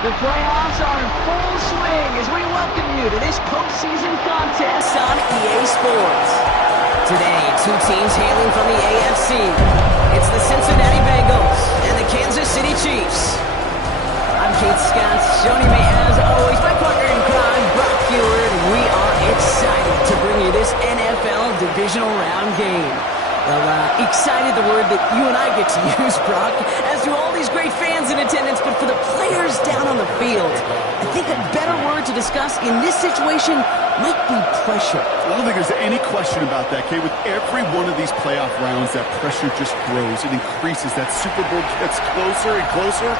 The playoffs are in full swing as we welcome you to this postseason contest on EA Sports. Today, two teams hailing from the AFC. It's the Cincinnati Bengals and the Kansas City Chiefs. I'm Kate Scott, joining me as always, my partner in crime, Brock Heward. We are excited to bring you this NFL Divisional Round game. Well, excited, the word that you and I get to use, Brock, as do all these great fans in attendance, but for the players down on the field, I think a better word to discuss in this situation might be pressure. I don't think there's any question about that, Kay. With every one of these playoff rounds, that pressure just grows. It increases. That Super Bowl gets closer and closer,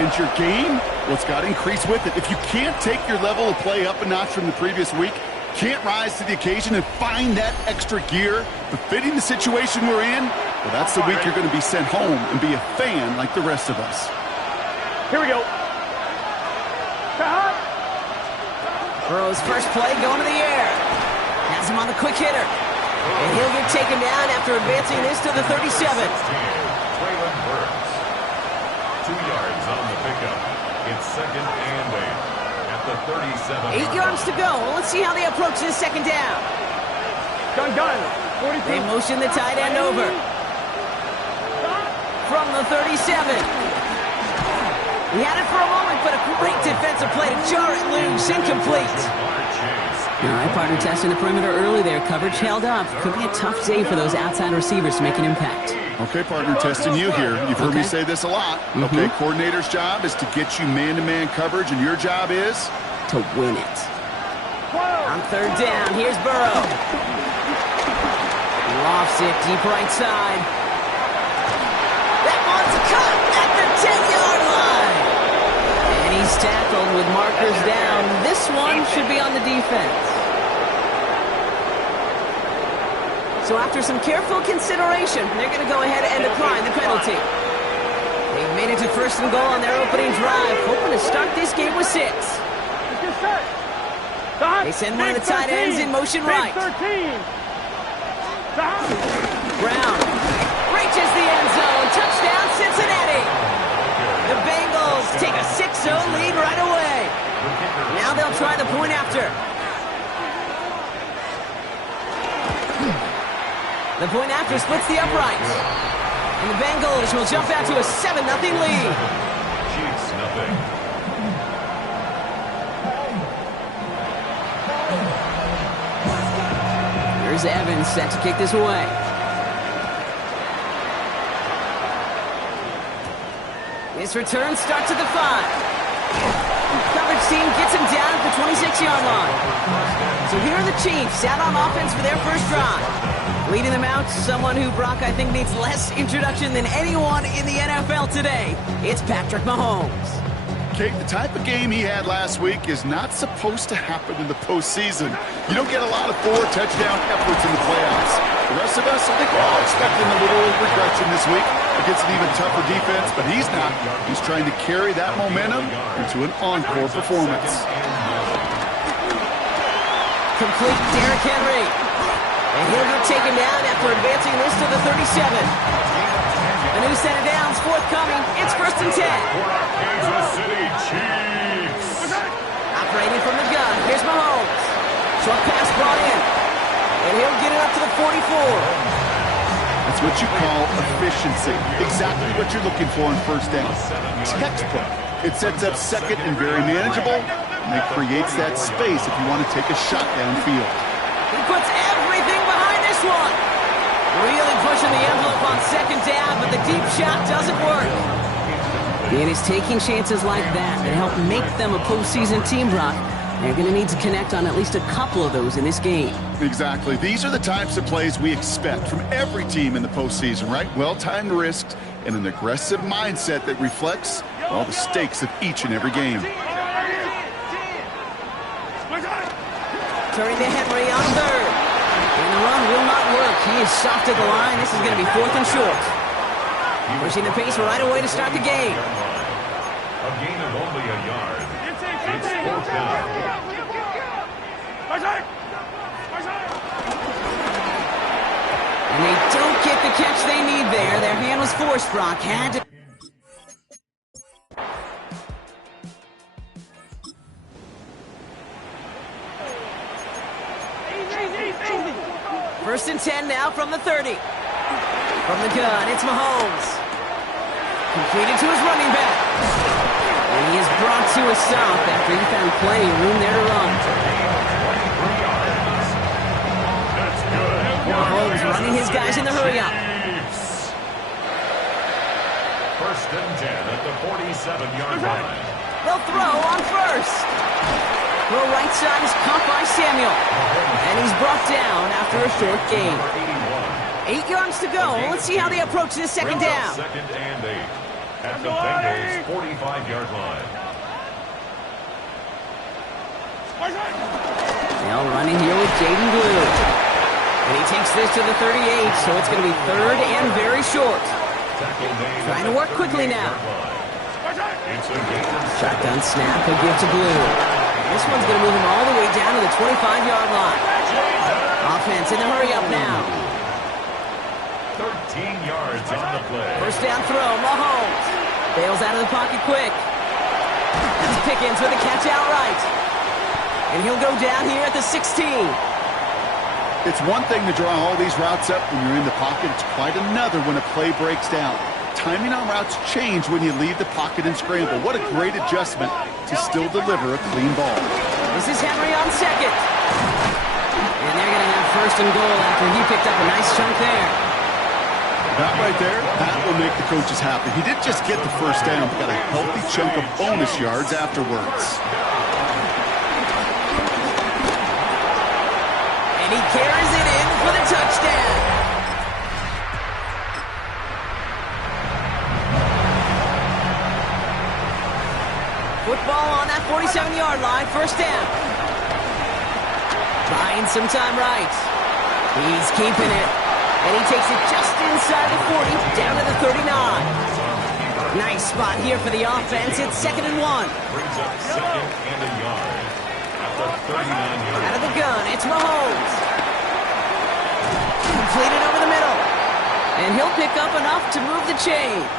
and your game, well, it's got to increase with it. If you can't take your level of play up a notch from the previous week, can't rise to the occasion and find that extra gear befitting the situation we're in, well, that's the week you're going to be sent home and be a fan like the rest of us. Here we go. Burrow's first play going to the air. Has him on the quick hitter. And he'll get taken down after advancing this to the 37. 2 yards on the pickup. It's second and 8. At the 37. 8 yards to go. Well, let's see how they approach this second down. Gun. 42. They motion the tight end over. From the 37. He had it for a moment, but a great defensive play to jar it loose. Incomplete. All right, partner, testing the perimeter early there. Coverage held up. Could be a tough day for those outside receivers to make an impact. Okay, partner, testing you here. You've heard me say this a lot. Okay, coordinator's job is to get you man-to-man coverage, and your job is? To win it. On third down, here's Burrow. Lofts it deep right side. That one's cut at the 10-yard line. And he's tackled with markers down. This one should be on the defense. So after some careful consideration, they're going to go ahead and decline the penalty. They've made it to first and goal on their opening drive, hoping to start this game with 6. They send one of the tight ends in motion right. Brown reaches the end zone. Touchdown, Cincinnati. The Bengals take a 6-0 lead right away. Now they'll try the point after. The point after splits the uprights. And the Bengals will jump out to a 7-0 lead. Chiefs nothing. Here's Evans set to kick this away. This return starts at the 5. Coverage team gets him down at the 26-yard line. So here are the Chiefs out on offense for their first drive. Leading them out, someone who, Brock, I think needs less introduction than anyone in the NFL today. It's Patrick Mahomes. Kate, the type of game he had last week is not supposed to happen in the postseason. You don't get a lot of 4-touchdown efforts in the playoffs. The rest of us, I think we're all expecting a little regression this week against an even tougher defense, but he's not. He's trying to carry that momentum into an encore performance. Complete Derrick Henry. And he'll get taken down after advancing this to the 37. A new set of downs forthcoming. It's first and 10. Kansas City Chiefs. Operating from the gun. Here's Mahomes. Short pass brought in. And he'll get it up to the 44. That's what you call efficiency. Exactly what you're looking for in first down. Textbook. It sets up second and very manageable, and it creates that space if you want to take a shot downfield. He puts everything behind this one. Really pushing the envelope on second down, but the deep shot doesn't work. And it's taking chances like that help make them a postseason team, Brock. They're going to need to connect on at least a couple of those in this game. Exactly. These are the types of plays we expect from every team in the postseason, right? Well-timed risks and an aggressive mindset that reflects all the stakes of each and every game. Turning to Henry on third. And the run will not work. He is soft at the line. This is going to be 4th and short. Pushing the pace right away to start the game. A gain of only a yard. It's 4th down. And they don't get the catch they need there. Their hand was forced, Brock. Had to... First and 10 now from the 30. From the gun, it's Mahomes. Completed to his running back. And he is brought to a stop after he found plenty of room there to run. Mahomes running his guys in the hurry-up. First and 10 at the 47-yard line. They'll throw on first. The right side is caught by Samuel. And he's brought down after a short gain. 8 yards to go. Let's see how they approach this second down. Second and 8 at the Bengals' 45-yard line. Now running here with Jaden Blue. And he takes this to the 38, so it's going to be third and very short. Trying to work quickly now. Shotgun snap, he'll give to Blue. This one's going to move him all the way down to the 25-yard line. Offense in the hurry-up now. 13 yards on the play. First down throw, Mahomes. Bails out of the pocket quick. That's Pickens with a catch outright. And he'll go down here at the 16. It's one thing to draw all these routes up when you're in the pocket. It's quite another when a play breaks down. Timing on routes change when you leave the pocket and scramble. What a great adjustment to still deliver a clean ball. This is Henry on second. And they're going to have first and goal after he picked up a nice chunk there. That right there, that will make the coaches happy. He didn't just get the first down, but got a healthy chunk of bonus yards afterwards. And he carries it in for the touchdown. Football on that 47-yard line, first down. Buying some time right. He's keeping it. And he takes it just inside the 40, down to the 39. Nice spot here for the offense. It's second and 1. Brings up second and a yard. At the 39-yard. Out of the gun, it's Mahomes. Completed over the middle. And he'll pick up enough to move the chains.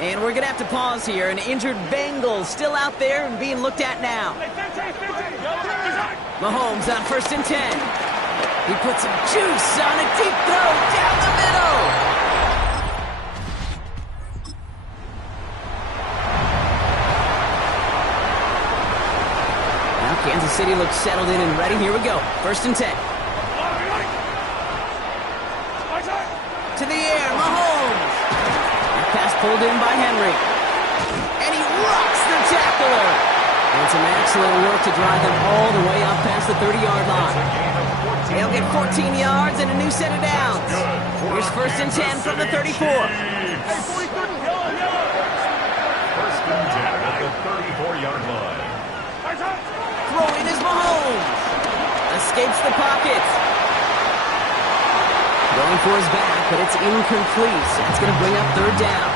And we're going to have to pause here. An injured Bengal still out there and being looked at now. Mahomes on first and 10. He puts some juice on a deep throw down the middle. Now Kansas City looks settled in and ready. Here we go. First and 10. To the air, Mahomes. That pass pulled in by Henry. And he rocks the tackler. And some excellent work to drive them all the way up past the 30-yard line. They'll get 14 yards and a new set of downs. Here's first and 10 from the 34. First and 10 at the 34-yard line. Throwing is Mahomes. Escapes the pocket. Going for his back, but it's incomplete. That's going to bring up third down.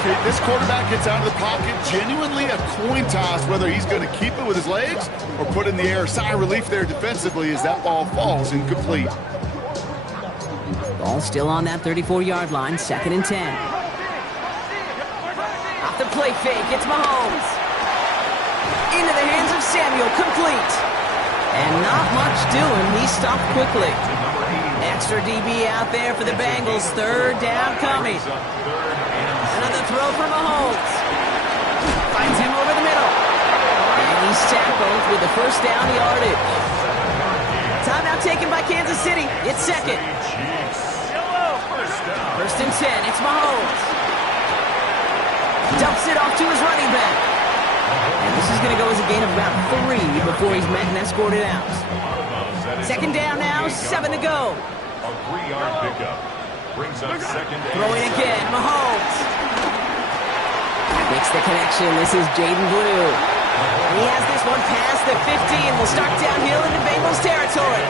Okay, this quarterback gets out of the pocket. Genuinely a coin toss whether he's going to keep it with his legs or put it in the air. Sigh of relief there defensively as that ball falls incomplete. Ball still on that 34-yard line, second and 10. Off the play fake, it's Mahomes. Into the hands of Samuel, complete. And not much doing, he stopped quickly. Extra DB out there for the Bengals, third down coming. Another throw for Mahomes. Finds him over the middle. And he's tackled with the first down yardage. Timeout taken by Kansas City. It's second. First and 10. It's Mahomes. Dumps it off to his running back. And this is going to go as a gain of about 3 before he's met and escorted out. Second down now, 7 to go. A 3-yard pickup. Brings up second and Throwing again, Mahomes. Makes the connection. This is Jaden Blue. He has this one past the 50 and will start downhill into Bengals territory.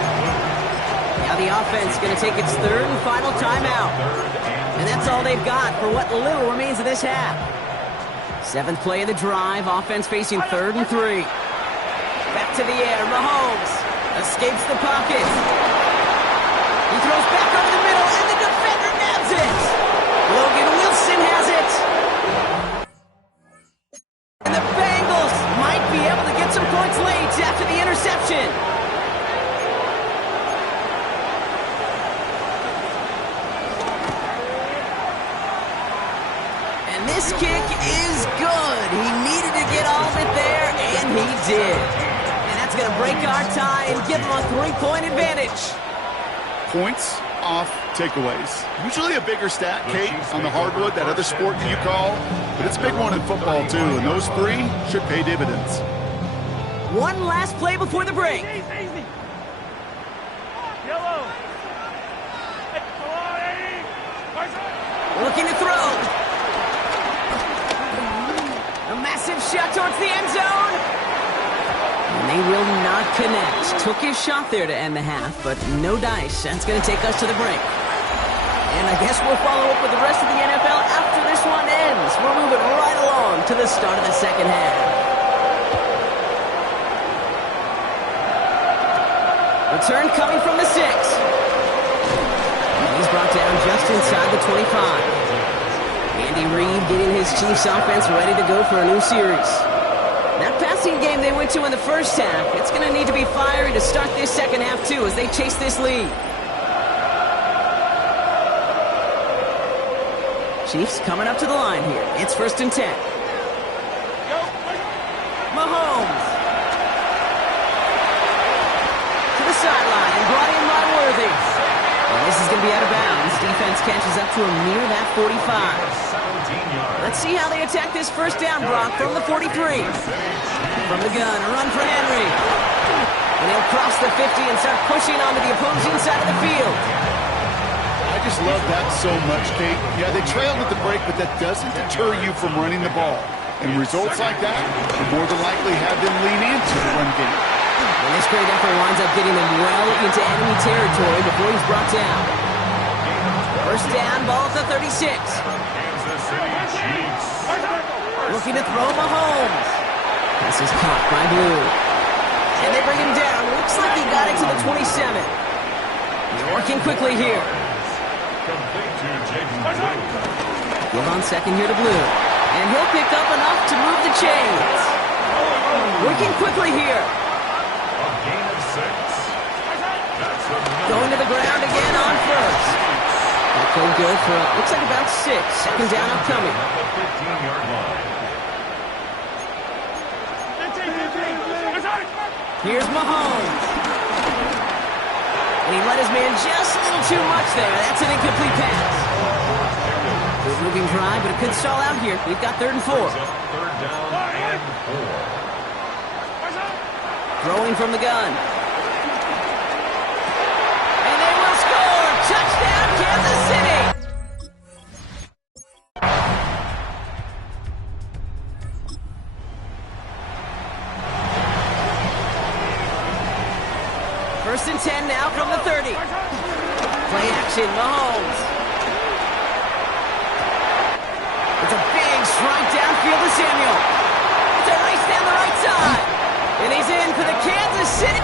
Now the offense going to take its third and final timeout. And that's all they've got for what little remains of this half. 7th play of the drive. Offense facing third and 3. Back to the air. Mahomes escapes the pocket. He throws back over the middle, and the defender nabs it. Logan Wilson has it. And the Bengals might be able to get some points late after the interception. This kick is good. He needed to get all of it there, and he did. And that's going to break our tie and give him a 3-point advantage. Points off takeaways. Usually a bigger stat, Kate, on the hardwood, that other sport that you call. But it's a big one in football, too. And those 3 should pay dividends. One last play before the break. Easy. Yellow. Looking to throw. A massive shot towards the end zone. And they will not connect. Took his shot there to end the half, but no dice. That's going to take us to the break. And I guess we'll follow up with the rest of the NFL after this one ends. We're moving right along to the start of the second half. Return coming from the 6. He's brought down just inside the 25. Andy Reid getting his Chiefs offense ready to go for a new series. That passing game they went to in the first half, it's going to need to be fiery to start this second half too as they chase this lead. Chiefs coming up to the line here. It's 1st and 10. Mahomes. To the sideline and brought in by Worthy. And this is going to be out of bounds. Defense catches up to him near that 45. Let's see how they attack this first down, Brock, from the 43. From the gun, a run for Henry. And he'll cross the 50 and start pushing onto the opposing side of the field. I just love that so much, Kate. Yeah, they trailed at the break, but that doesn't deter you from running the ball. And results like that will more than likely have them lean into the run game. And this great effort winds up getting him well into enemy territory before he's brought down. First down, ball at the 36. Looking to throw Mahomes. This is caught by Blue. And they bring him down. Looks like he got it to the 27. He's working quickly here. Give on second here to Blue. And he'll pick up enough to move the chains. Working quickly here. Going to the ground again on first. That play good for, looks like about 6. Second down upcoming. Here's Mahomes. And he let his man just a little too much there. That's an incomplete pass. Good moving drive, but it could stall out here. We've got 3rd and 4. Throwing from the gun. And they will score! Touchdown, Kansas City! First and 10 now from the 30. Play action, Mahomes. It's a big strike downfield to Samuel. It's a race down the right side. And he's in for the Kansas City.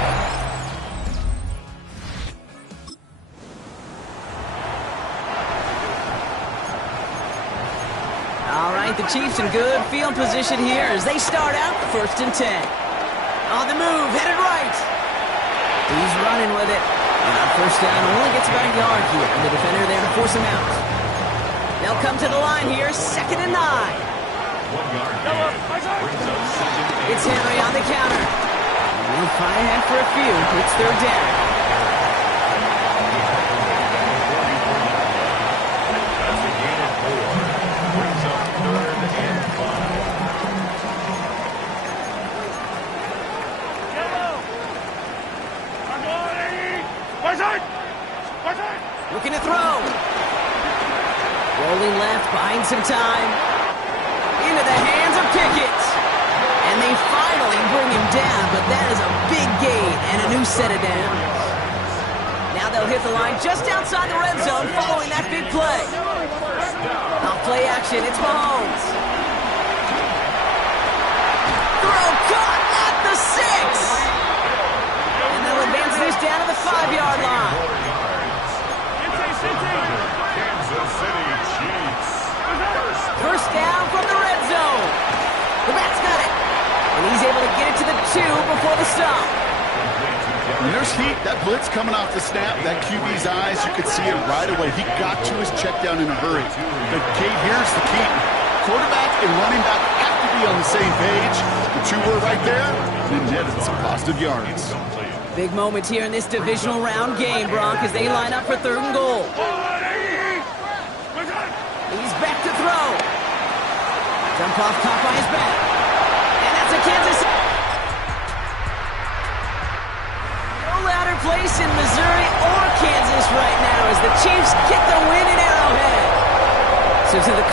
All right, the Chiefs in good field position here as they start out 1st and 10. On the move, headed right. He's running with it. And on first down, only gets about a yard here. And the defender there to force him out. They'll come to the line here, 2nd and 9. 1 yard gain. Brings up 2nd and 8. It's Henry on the counter. We'll fight ahead for a few. It's 3rd down. That's a gain of 4. Brings up 3rd and 5. Looking to throw. Rolling left, buying some time. Into the hands of Pickett. And they finally bring him down, but that is a big gain and a new set of downs. Now they'll hit the line just outside the red zone following that big play. Off play action, it's Mahomes. Throw caught at the 6. And they'll advance this down to the 5-yard line. Kansas City Chiefs. First down from the red zone. The Bats got it. And he's able to get it to the 2 before the stop. When there's heat, that blitz coming off the snap, that QB's eyes, you could see it right away. He got to his check down in a hurry. But Kate, here's the key. quarterback and running back have to be on the same page. The two were right there, and netted some positive yards. Big moment here in this divisional round game, Bronk, as they line up for 3rd and goal. He's back to throw. Jump off, caught by his back. And that's a Kansas City. No louder place in Missouri or Kansas right now as the Chiefs get the win in Arrowhead. So to the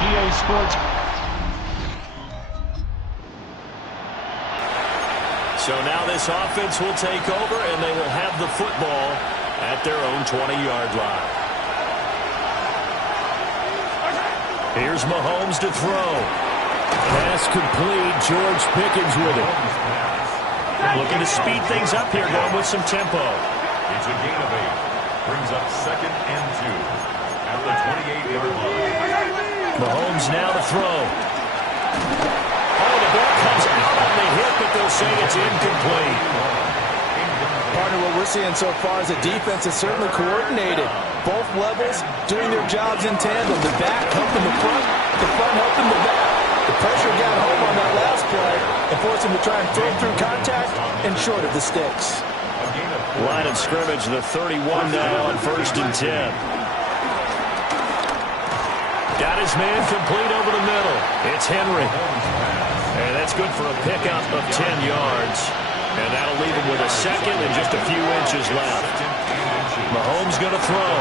EA Sports. So now this offense will take over, and they will have the football at their own 20-yard line. Here's Mahomes to throw. Pass complete. George Pickens with it. Looking to speed things up here, going with some tempo. It's a gain of 8. Brings up 2nd and 2 at the 28-yard line. Mahomes now to throw. Oh, the ball comes out on the hit, but they'll say it's incomplete. Partner, what we're seeing so far is the defense is certainly coordinated. Both levels doing their jobs in tandem. The back helping the front helping the back. The pressure got home on that last play and forced him to try and throw through contact and short of the sticks. Line of scrimmage, the 31 now on 1st and 10. Got his man complete over the middle. It's Henry. And that's good for a pickup of 10 yards. And that'll leave him with a second and just a few inches left. Mahomes going to throw.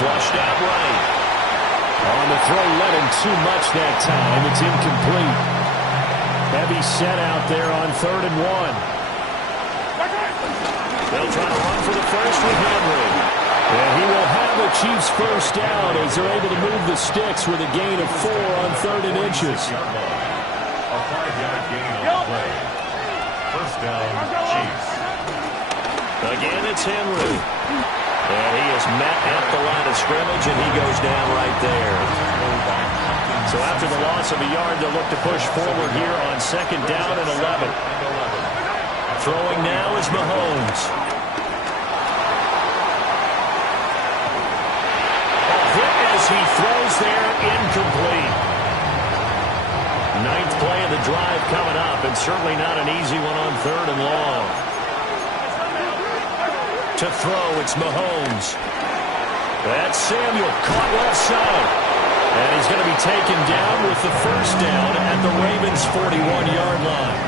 Flushed out right. On the throw, let him too much that time. It's incomplete. Heavy set out there on 3rd and 1. They'll try to run for the first with Henry. And he will have the Chiefs first down as they're able to move the sticks with a gain of 4 on 3rd and inches. A 5-yard gain on the play. First down, Chiefs. Again, it's Henry. And he is met at the line of scrimmage, and he goes down right there. So after the loss of a yard, they'll look to push forward here on 2nd down and 11. Throwing now is Mahomes. He throws there, incomplete. 9th play of the drive coming up, and certainly not an easy one on 3rd and long. To throw, it's Mahomes. That's Samuel, caught left side. And he's going to be taken down with the first down at the Ravens' 41-yard line.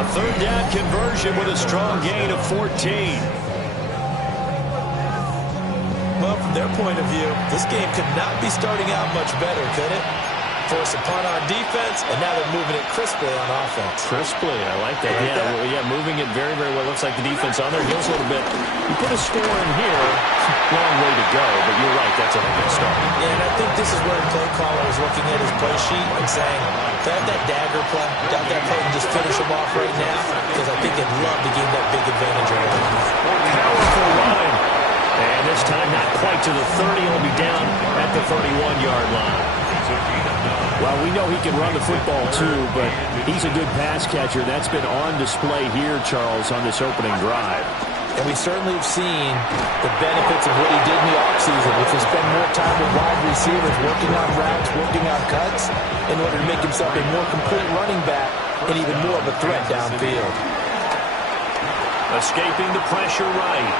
A 3rd down conversion with a strong gain of 14. Well, from their point of view, this game could not be starting out much better, could it? force a punt on defense, and now they're moving it crisply on offense. Crisply, I like that. Yeah, moving it very, very well. Looks like the defense on their heels a little bit. You put a score in here, long way to go, but you're right, that's a good start. Yeah, and I think this is where the play caller is looking at his play sheet and saying, have that dagger play, have that play and just finish him off right now, because I think they'd love to gain that big advantage early. Powerful run. And this time not quite to the 30. He'll be down at the 31-yard line. Well, we know he can run the football too, but he's a good pass catcher. That's been on display here, Charles, on this opening drive. And we certainly have seen the benefits of what he did in the offseason, which was spend more time with wide receivers, working on routes, working on cuts, in order to make himself a more complete running back and even more of a threat downfield. Escaping the pressure right.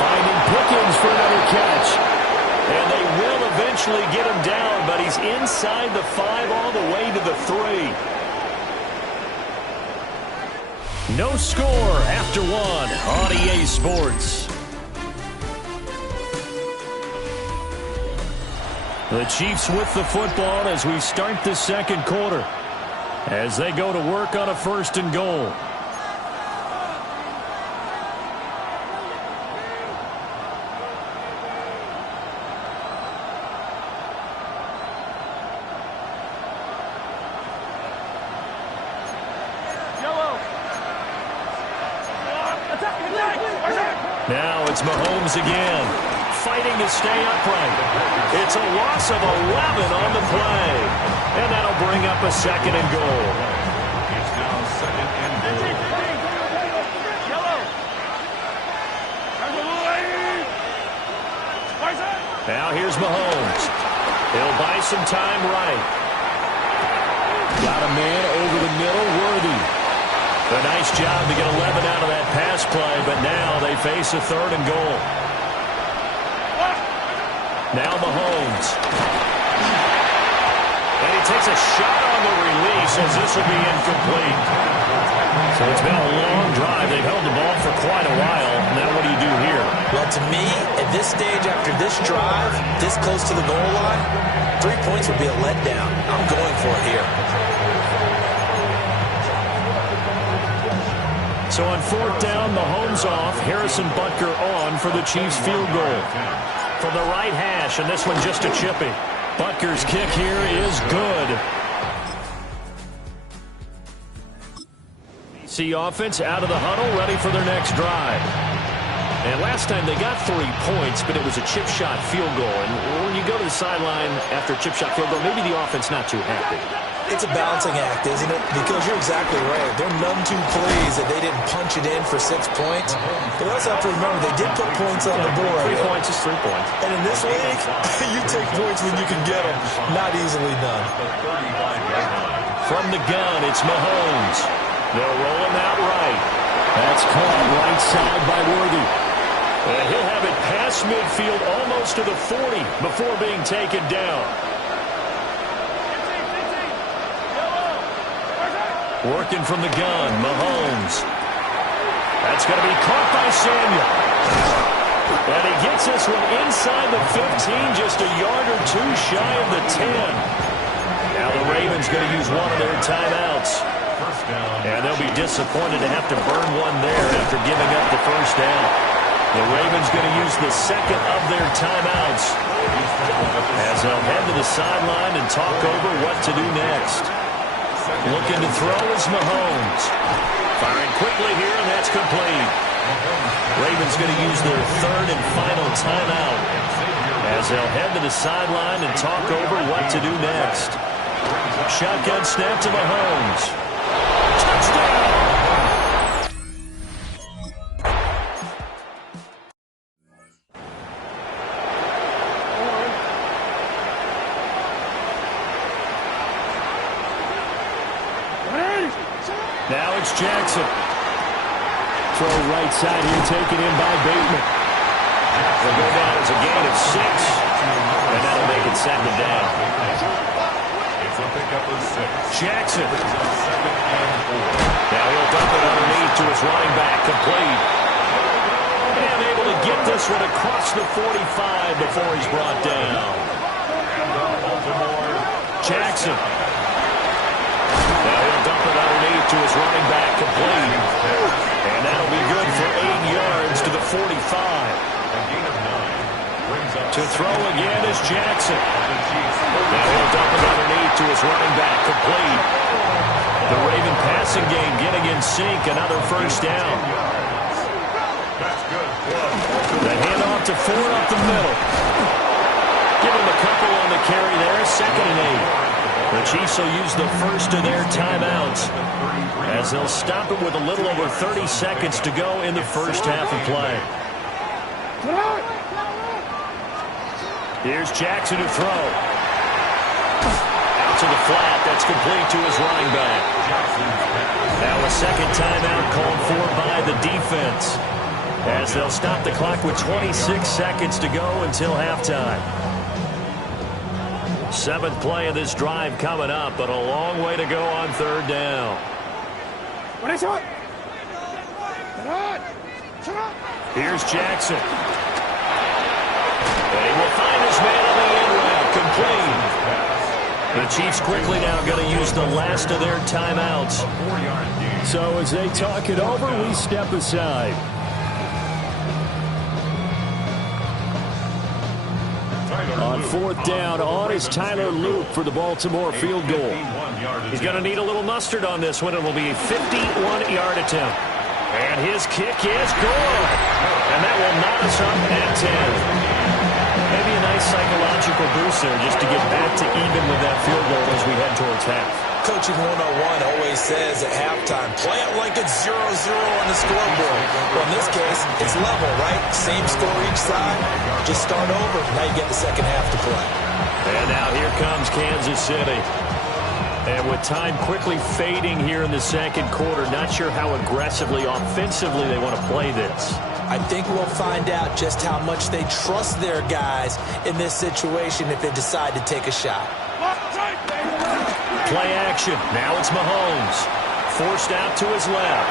Finding Pickens for another catch. And they will eventually get him down, but he's inside the 5 all the way to the 3. No score after 1 on EA Sports. The Chiefs with the football as we start the second quarter, as they go to work on a 1st and goal. Now it's Mahomes again, fighting to stay upright. It's a loss of 11 on the play, and that'll bring up a 2nd and goal. It's now 2nd and goal. Now here's Mahomes. He'll buy some time right. Got a man over the middle, Worthy. A nice job to get 11 out of that pass play, but now they face a 3rd and goal. Now Mahomes. And he takes a shot on the release as this will be incomplete. So it's been a long drive. They've held the ball for quite a while. Now what do you do here? Well, to me, at this stage after this drive, this close to the goal line, 3 points would be a letdown. I'm going for it here. So on 4th down, Mahomes off. Harrison Butker on for the Chiefs field goal. From the right hash, and this one just a chippy. Butker's kick here is good. See offense out of the huddle, ready for their next drive. And last time they got 3 points, but it was a chip shot field goal. And when you go to the sideline after a chip shot field goal, maybe the offense not too happy. It's a balancing act, isn't it? Because you're exactly right. There are none too plays that they didn't punch it in for 6 points. But also have to remember, they did put points on the board. 3 points is 3 points. And in this league, you take points when you can get them. Not easily done. From the gun, it's Mahomes. They'll roll him out right. That's caught right side by Worthy. And he'll have it past midfield almost to the 40 before being taken down. Working from the gun, Mahomes. That's going to be caught by Samuel. And he gets this one inside the 15, just a yard or 2 shy of the 10. Now the Ravens going to use one of their timeouts. And they'll be disappointed to have to burn one there after giving up the 1st down. The Ravens going to use the 2nd of their timeouts as they'll head to the sideline and talk over what to do next. Looking to throw is Mahomes. Firing quickly here, and that's complete. Ravens going to use their 3rd and final timeout as they'll head to the sideline and talk over what to do next. Shotgun snap to Mahomes. Touchdown! Now it's Jackson. Throw right side here, taken in by Bateman. They'll go down as a gain of 6, and that'll make it 2nd down. It's a pickup of 6. Jackson. Now he'll dump it underneath to his running back, complete. And able to get this one across the 45 before he's brought down. And the Baltimore Jackson. Now he'll dump it underneath to his running back, complete. And that'll be good for 8 yards to the 45. To throw again is Jackson. Now he'll dump it underneath to his running back, complete. The Raven passing game getting in sync, another first down. The handoff to Ford up the middle. Give him a couple on the carry there, 2nd and 8. The Chiefs will use the first of their timeouts as they'll stop it with a little over 30 seconds to go in the first half of play. Here's Jackson to throw. Out to the flat. That's complete to his running back. Now a second timeout called for by the defense as they'll stop the clock with 26 seconds to go until halftime. 7th play of this drive coming up, but a long way to go on 3rd down. Here's Jackson. And he will find his man on the end route, complete. The Chiefs quickly now going to use the last of their timeouts. So as they talk it over, we step aside. On 4th down, on is Tyler Luke for the Baltimore field goal. He's going to need a little mustard on this one. It will be a 51-yard attempt. And his kick is good. And that will knock us up at 10. Maybe a nice psychological boost there just to get back to even with that field goal as we head towards half. Coaching 101 always says at halftime, play it like it's 0-0 on the scoreboard. Well, in this case, it's level, right? Same score each side. Just start over. Now you get the second half to play. And now here comes Kansas City. And with time quickly fading here in the second quarter, not sure how aggressively, offensively they want to play this. I think we'll find out just how much they trust their guys in this situation if they decide to take a shot. Play action. Now it's Mahomes. Forced out to his left.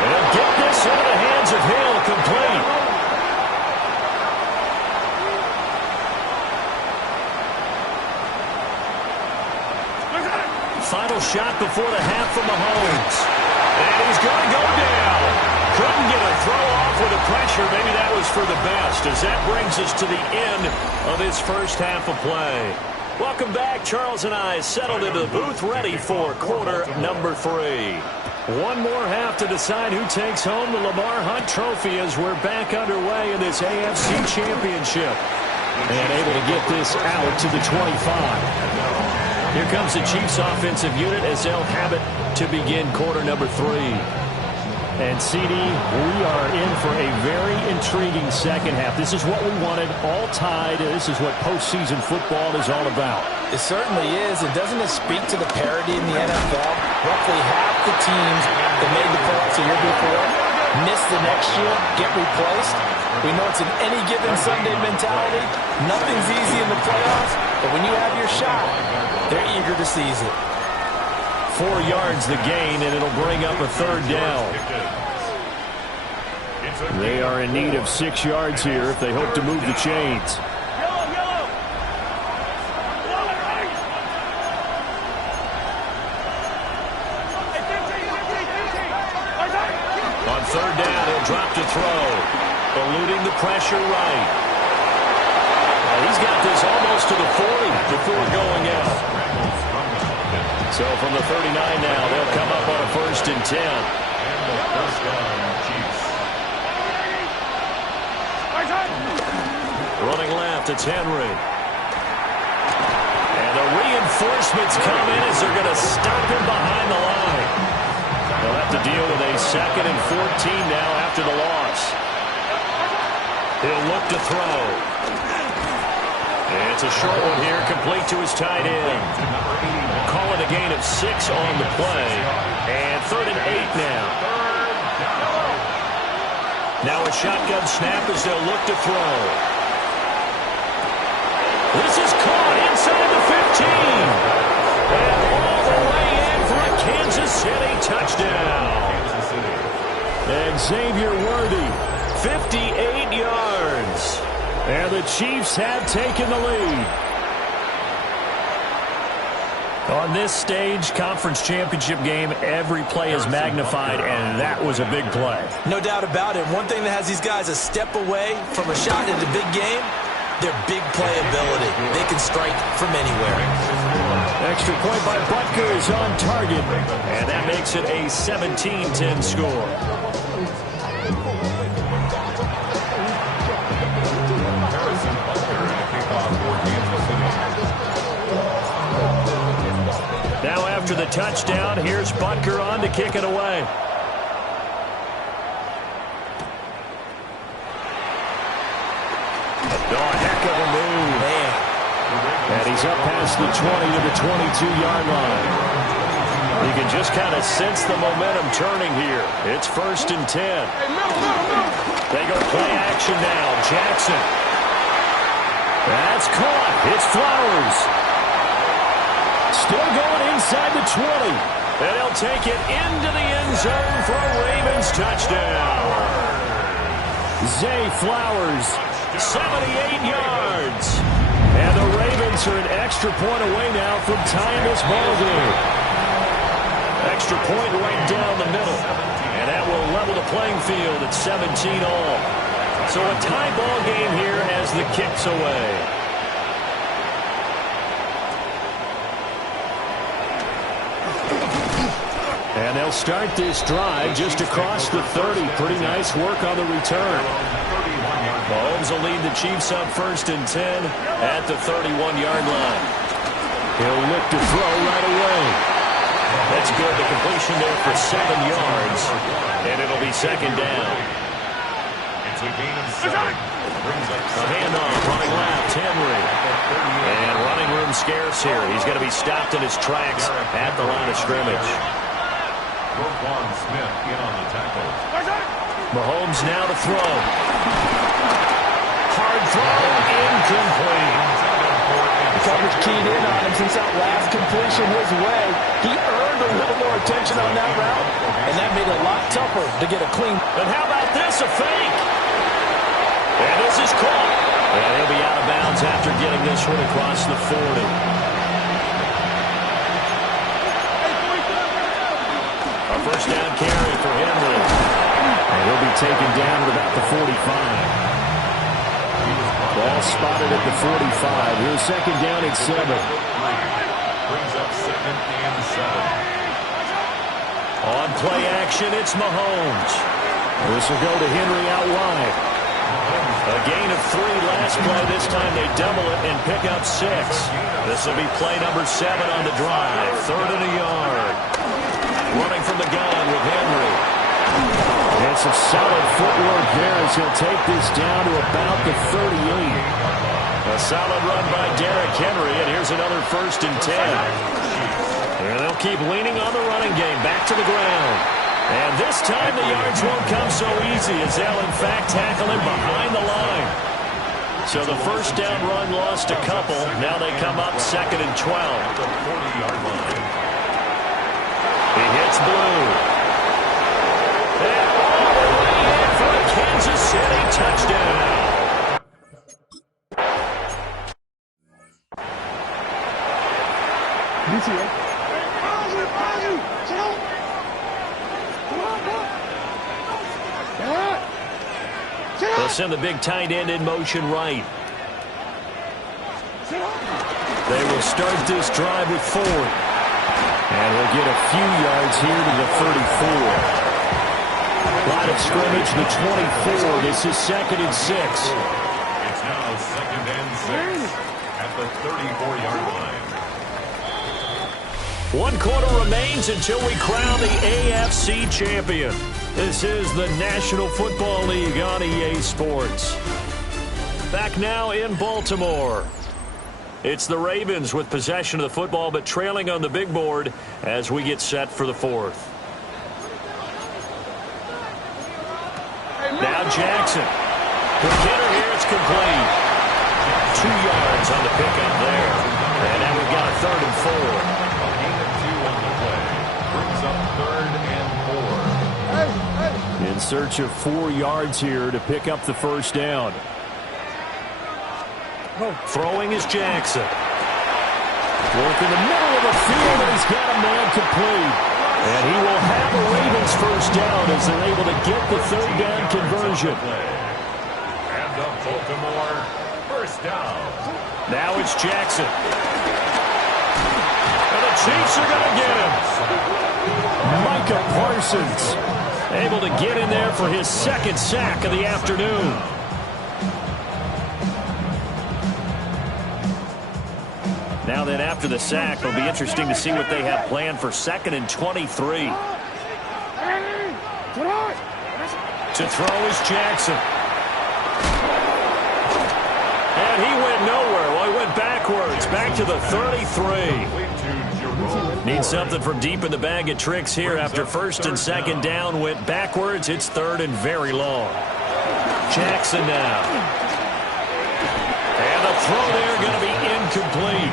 And he'll get this into the hands of Hill, complete. Final shot before the half from Mahomes. And he's going to go down. Couldn't get a throw off with the pressure. Maybe that was for the best as that brings us to the end of his first half of play. Welcome back. Charles and I settled into the booth ready for quarter number 3. One more half to decide who takes home the Lamar Hunt Trophy as we're back underway in this AFC Championship. And able to get this out to the 25. Here comes the Chiefs offensive unit as they'll have it to begin quarter number 3. And CD, we are in for a very intriguing second half. This is what we wanted, all tied. This is what postseason football is all about. It certainly is. And doesn't it speak to the parity in the NFL? Roughly half the teams that made the playoffs the year before miss the next year, get replaced. We know it's an any given Sunday mentality. Nothing's easy in the playoffs, but when you have your shot, they're eager to seize it. 4 yards the gain, and it'll bring up a 3rd down. They are in need of 6 yards here if they hope to move the chains. On 3rd down, he'll drop to throw. Eluding the pressure right. He's got this almost to the 40 before going out. So from the 39 now, they'll come up on a 1st and 10. Running left, it's Henry. And the reinforcements come in as they're going to stop him behind the line. They'll have to deal with a 2nd and 14 now after the loss. He'll look to throw. And it's a short one here, complete to his tight end. Call it a gain of 6 on the play. And 3rd and 8 now. Now a shotgun snap as they'll look to throw. This is caught inside the 15. And all the way in for a Kansas City touchdown. And Xavier Worthy, 58 yards. And the Chiefs have taken the lead. On this stage, conference championship game, every play is magnified, and that was a big play. No doubt about it. One thing that has these guys a step away from a shot in the big game, their big play ability. They can strike from anywhere. Extra point by Butker is on target, and that makes it a 17-10 score. Now after the touchdown, here's Butker on to kick it away. Oh, heck of a move. Man. And he's up past the 20 to the 22-yard line. You can just kind of sense the momentum turning here. It's 1st and 10. They go play action now. Jackson. That's caught. It's Flowers. Still going inside the 20. And he'll take it into the end zone for a Ravens touchdown. Zay Flowers, 78 yards. And the Ravens are an extra point away now from tying this ball game. Extra point right down the middle. And that will level the playing field at 17 all. So a tie ball game here as the kick's away. And they'll start this drive just across the 30. Pretty nice work on the return. Mahomes will lead the Chiefs up 1st and 10 at the 31-yard line. He'll look to throw right away. That's good. The completion there for 7 yards. And it'll be 2nd down. It's a gain of 7. A handoff, running left, Henry. And running room scarce here. He's going to be stopped in his tracks at the line of scrimmage. Roquan Smith in on the tackle. Mahomes now to throw. Hard throw, incomplete. Coverage keyed in on him since that last completion his way. He earned a little more attention on that route, and that made it a lot tougher to get a clean. And how about this, a fake? And this is caught. And he'll be out of bounds after getting this one across the 40. A 1st down carry for Henry. And he'll be taken down at about the 45. Ball spotted at the 45. Here's 2nd down at 7. Brings up 2nd and 7. On play action, it's Mahomes. This will go to Henry out wide. A gain of 3 last play. This time they double it and pick up 6. This will be play number 7 on the drive. 3rd and a yard. Running from the gun with Henry. And some solid footwork there as he'll take this down to about the 38. A solid run by Derrick Henry, and here's another 1st and 10. And they'll keep leaning on the running game. Back to the ground. And this time the yards won't come so easy as they'll in fact tackle him behind the line. So the 1st down run lost a couple. Now they come up 2nd and 12. The 40-yard line. He hits blue. And all the way in for a Kansas City touchdown. They'll send the big tight end in motion right. They will start this drive with 4. And we'll get a few yards here to the 34. Line of scrimmage, the 24. This is 2nd and 6. It's now 2nd and 6 at the 34-yard line. 1 quarter remains until we crown the AFC champion. This is the National Football League on EA Sports. Back now in Baltimore. It's the Ravens with possession of the football, but trailing on the big board as we get set for the 4th. Now Jackson. The hitter here, it's complete. 2 yards on the pickup there. And now we've got a 3rd and 4. A gain of 2 on the play. Brings up 3rd and 4. In search of 4 yards here to pick up the 1st down. Throwing is Jackson. Work in the middle of the field, and he's got a man complete. And he will have a Ravens first down as they're able to get the third down conversion. And the Baltimore first down. Now it's Jackson. And the Chiefs are going to get him. Micah Parsons able to get in there for his second sack of the afternoon. Now then, after the sack, it'll be interesting to see what they have planned for 2nd and 23. To throw is Jackson. And he went nowhere. Well, he went backwards, back to the 33. Need something from deep in the bag of tricks here after 1st and 2nd down. Went backwards. It's 3rd and very long. Jackson now. And the throw there going to be incomplete.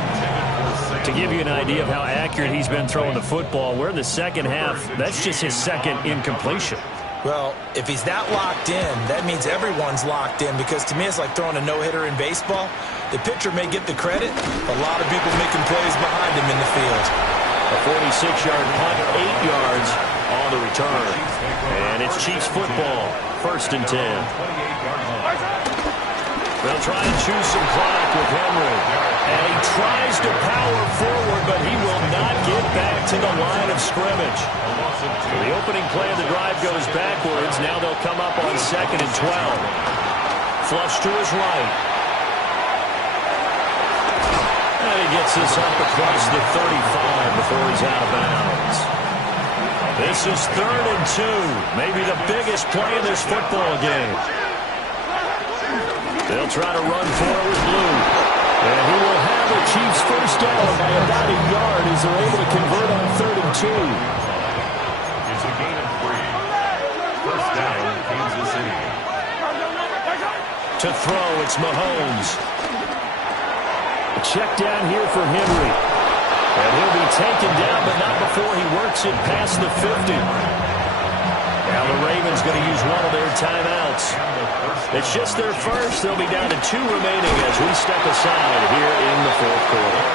To give you an idea of how accurate he's been throwing the football, we're in the second half. That's just his second incompletion. Well, if he's that locked in, that means everyone's locked in, because to me it's like throwing a no-hitter in baseball. The pitcher may get the credit, a lot of people making plays behind him in the field. A 46-yard punt, 8 yards on the return. And it's Chiefs football, 1st and 10. They'll try and choose some clock with Henry. And he tries to power forward, but he will not get back to the line of scrimmage. The opening play of the drive goes backwards. Now they'll come up on 2nd and 12. Flush to his right. And he gets this up across the 35 before he's out of bounds. This is 3rd and 2. Maybe the biggest play in this football game. They'll try to run for it with Blue. And he will have the Chiefs first down by about a yard as they're able to convert on 3rd and 2. It's a gain of 3. First down, Kansas City. To throw, it's Mahomes. A check down here for Henry. And he'll be taken down, but not before he works it past the 50. Now the Ravens going to use one of their timeouts. It's just their first. They'll be down to 2 remaining as we step aside here in the 4th quarter.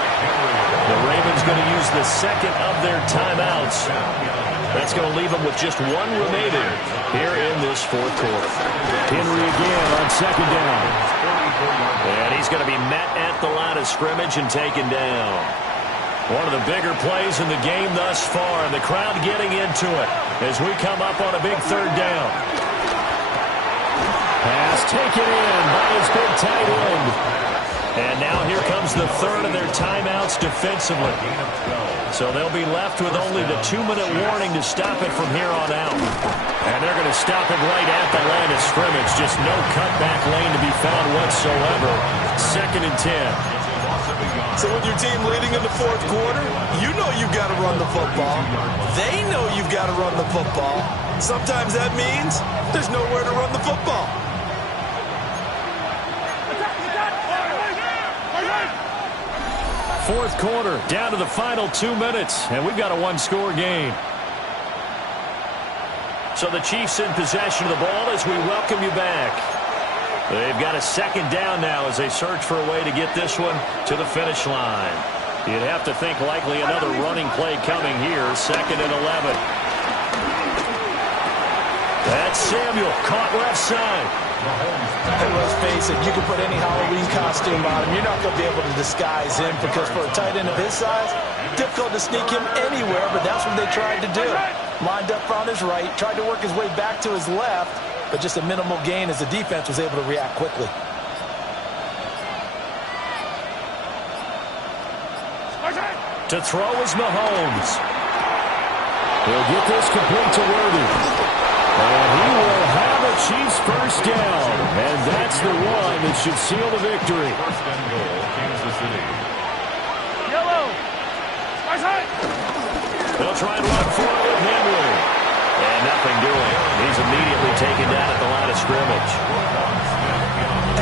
The Ravens going to use the 2nd of their timeouts. That's going to leave them with just 1 remaining here in this 4th quarter. Henry again on 2nd down. And he's going to be met at the line of scrimmage and taken down. One of the bigger plays in the game thus far, and the crowd getting into it as we come up on a big 3rd down. Pass taken in by his big tight end. And now here comes the 3rd of their timeouts defensively. So they'll be left with only the 2-minute warning to stop it from here on out. And they're going to stop it right at the line of scrimmage. Just no cutback lane to be found whatsoever. 2nd and 10. So with your team leading in the 4th quarter, you know you've got to run the football. They know you've got to run the football. Sometimes that means there's nowhere to run the football. Fourth quarter, down to the final 2 minutes, and we've got a 1-score game. So the Chiefs in possession of the ball as we welcome you back. They've got a 2nd down now as they search for a way to get this one to the finish line. You'd have to think likely another running play coming here, 2nd and 11. That's Samuel, caught left side. Hey, let's face it, you can put any Halloween costume on him. You're not going to be able to disguise him, because for a tight end of his size, difficult to sneak him anywhere, but that's what they tried to do. Lined up on his right, tried to work his way back to his left, but just a minimal gain as the defense was able to react quickly. To throw is Mahomes. He'll get this complete to Worthy. And he will have a Chiefs first down. And that's the one that should seal the victory. 1st and goal, Kansas City. Yellow. Right side. They'll try and run for it with Henry. And nothing doing. He's immediately taken down at the line of scrimmage.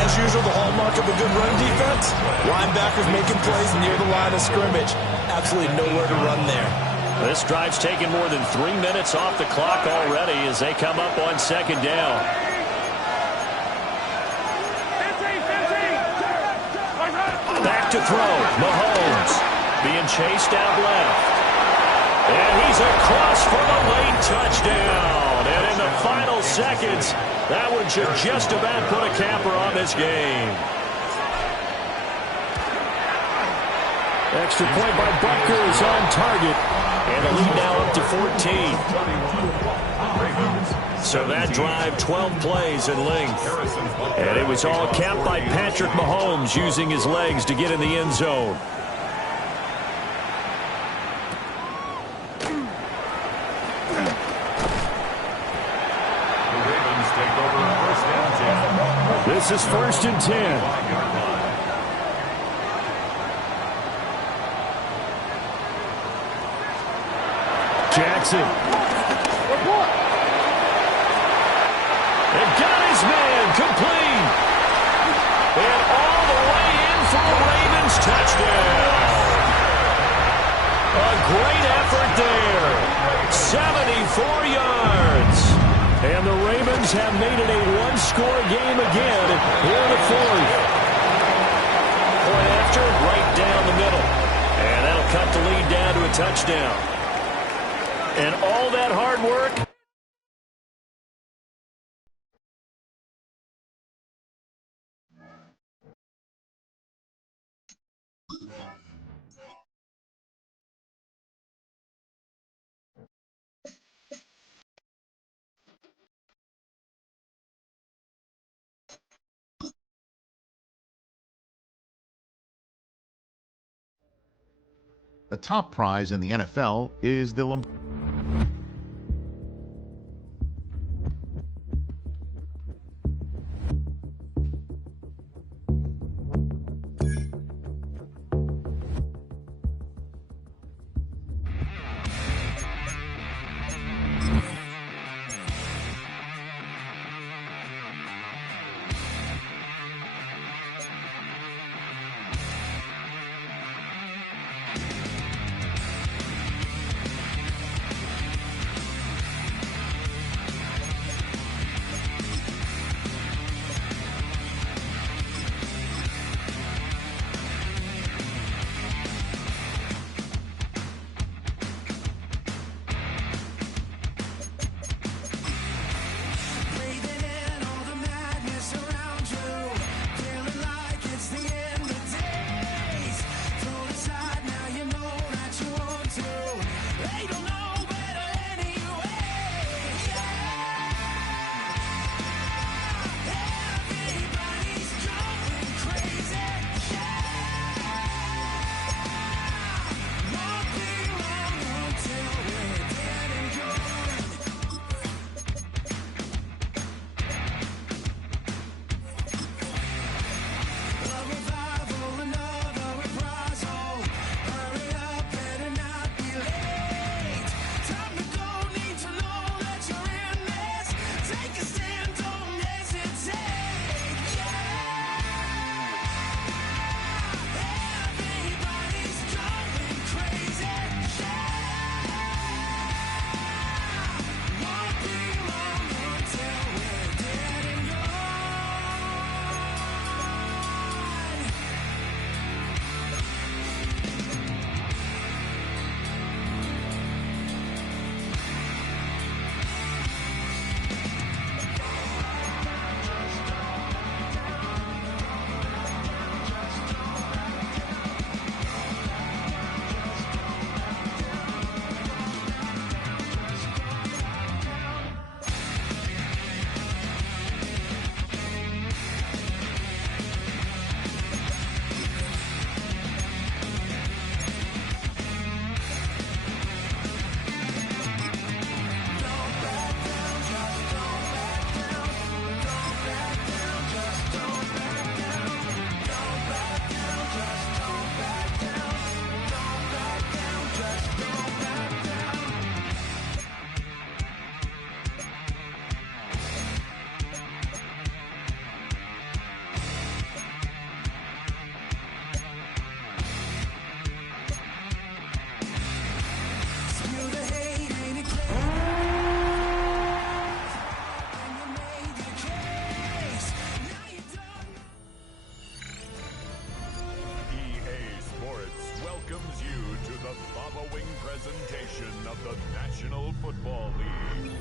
As usual, the hallmark of a good run defense, linebackers making plays near the line of scrimmage. Absolutely nowhere to run there. This drive's taken more than 3 minutes off the clock already as they come up on 2nd down. Back to throw. Mahomes being being chased out left. And he's across for the late touchdown. And in the final seconds, that one should just about put a capper on this game. Extra point by Butker is on target. And the lead now up to 14. So that drive, 12 plays in length. And it was all capped by Patrick Mahomes using his legs to get in the end zone. This is 1st and 10. Jackson. And got his man complete. And all the way in for a Ravens touchdown. A great effort there. 74 yards. And the Ravens have made it a one-score game again here in the 4th. Point after, right down the middle. And that'll cut the lead down to a touchdown. And all that hard work. The top prize in the NFL is the you to the following presentation of the National Football League.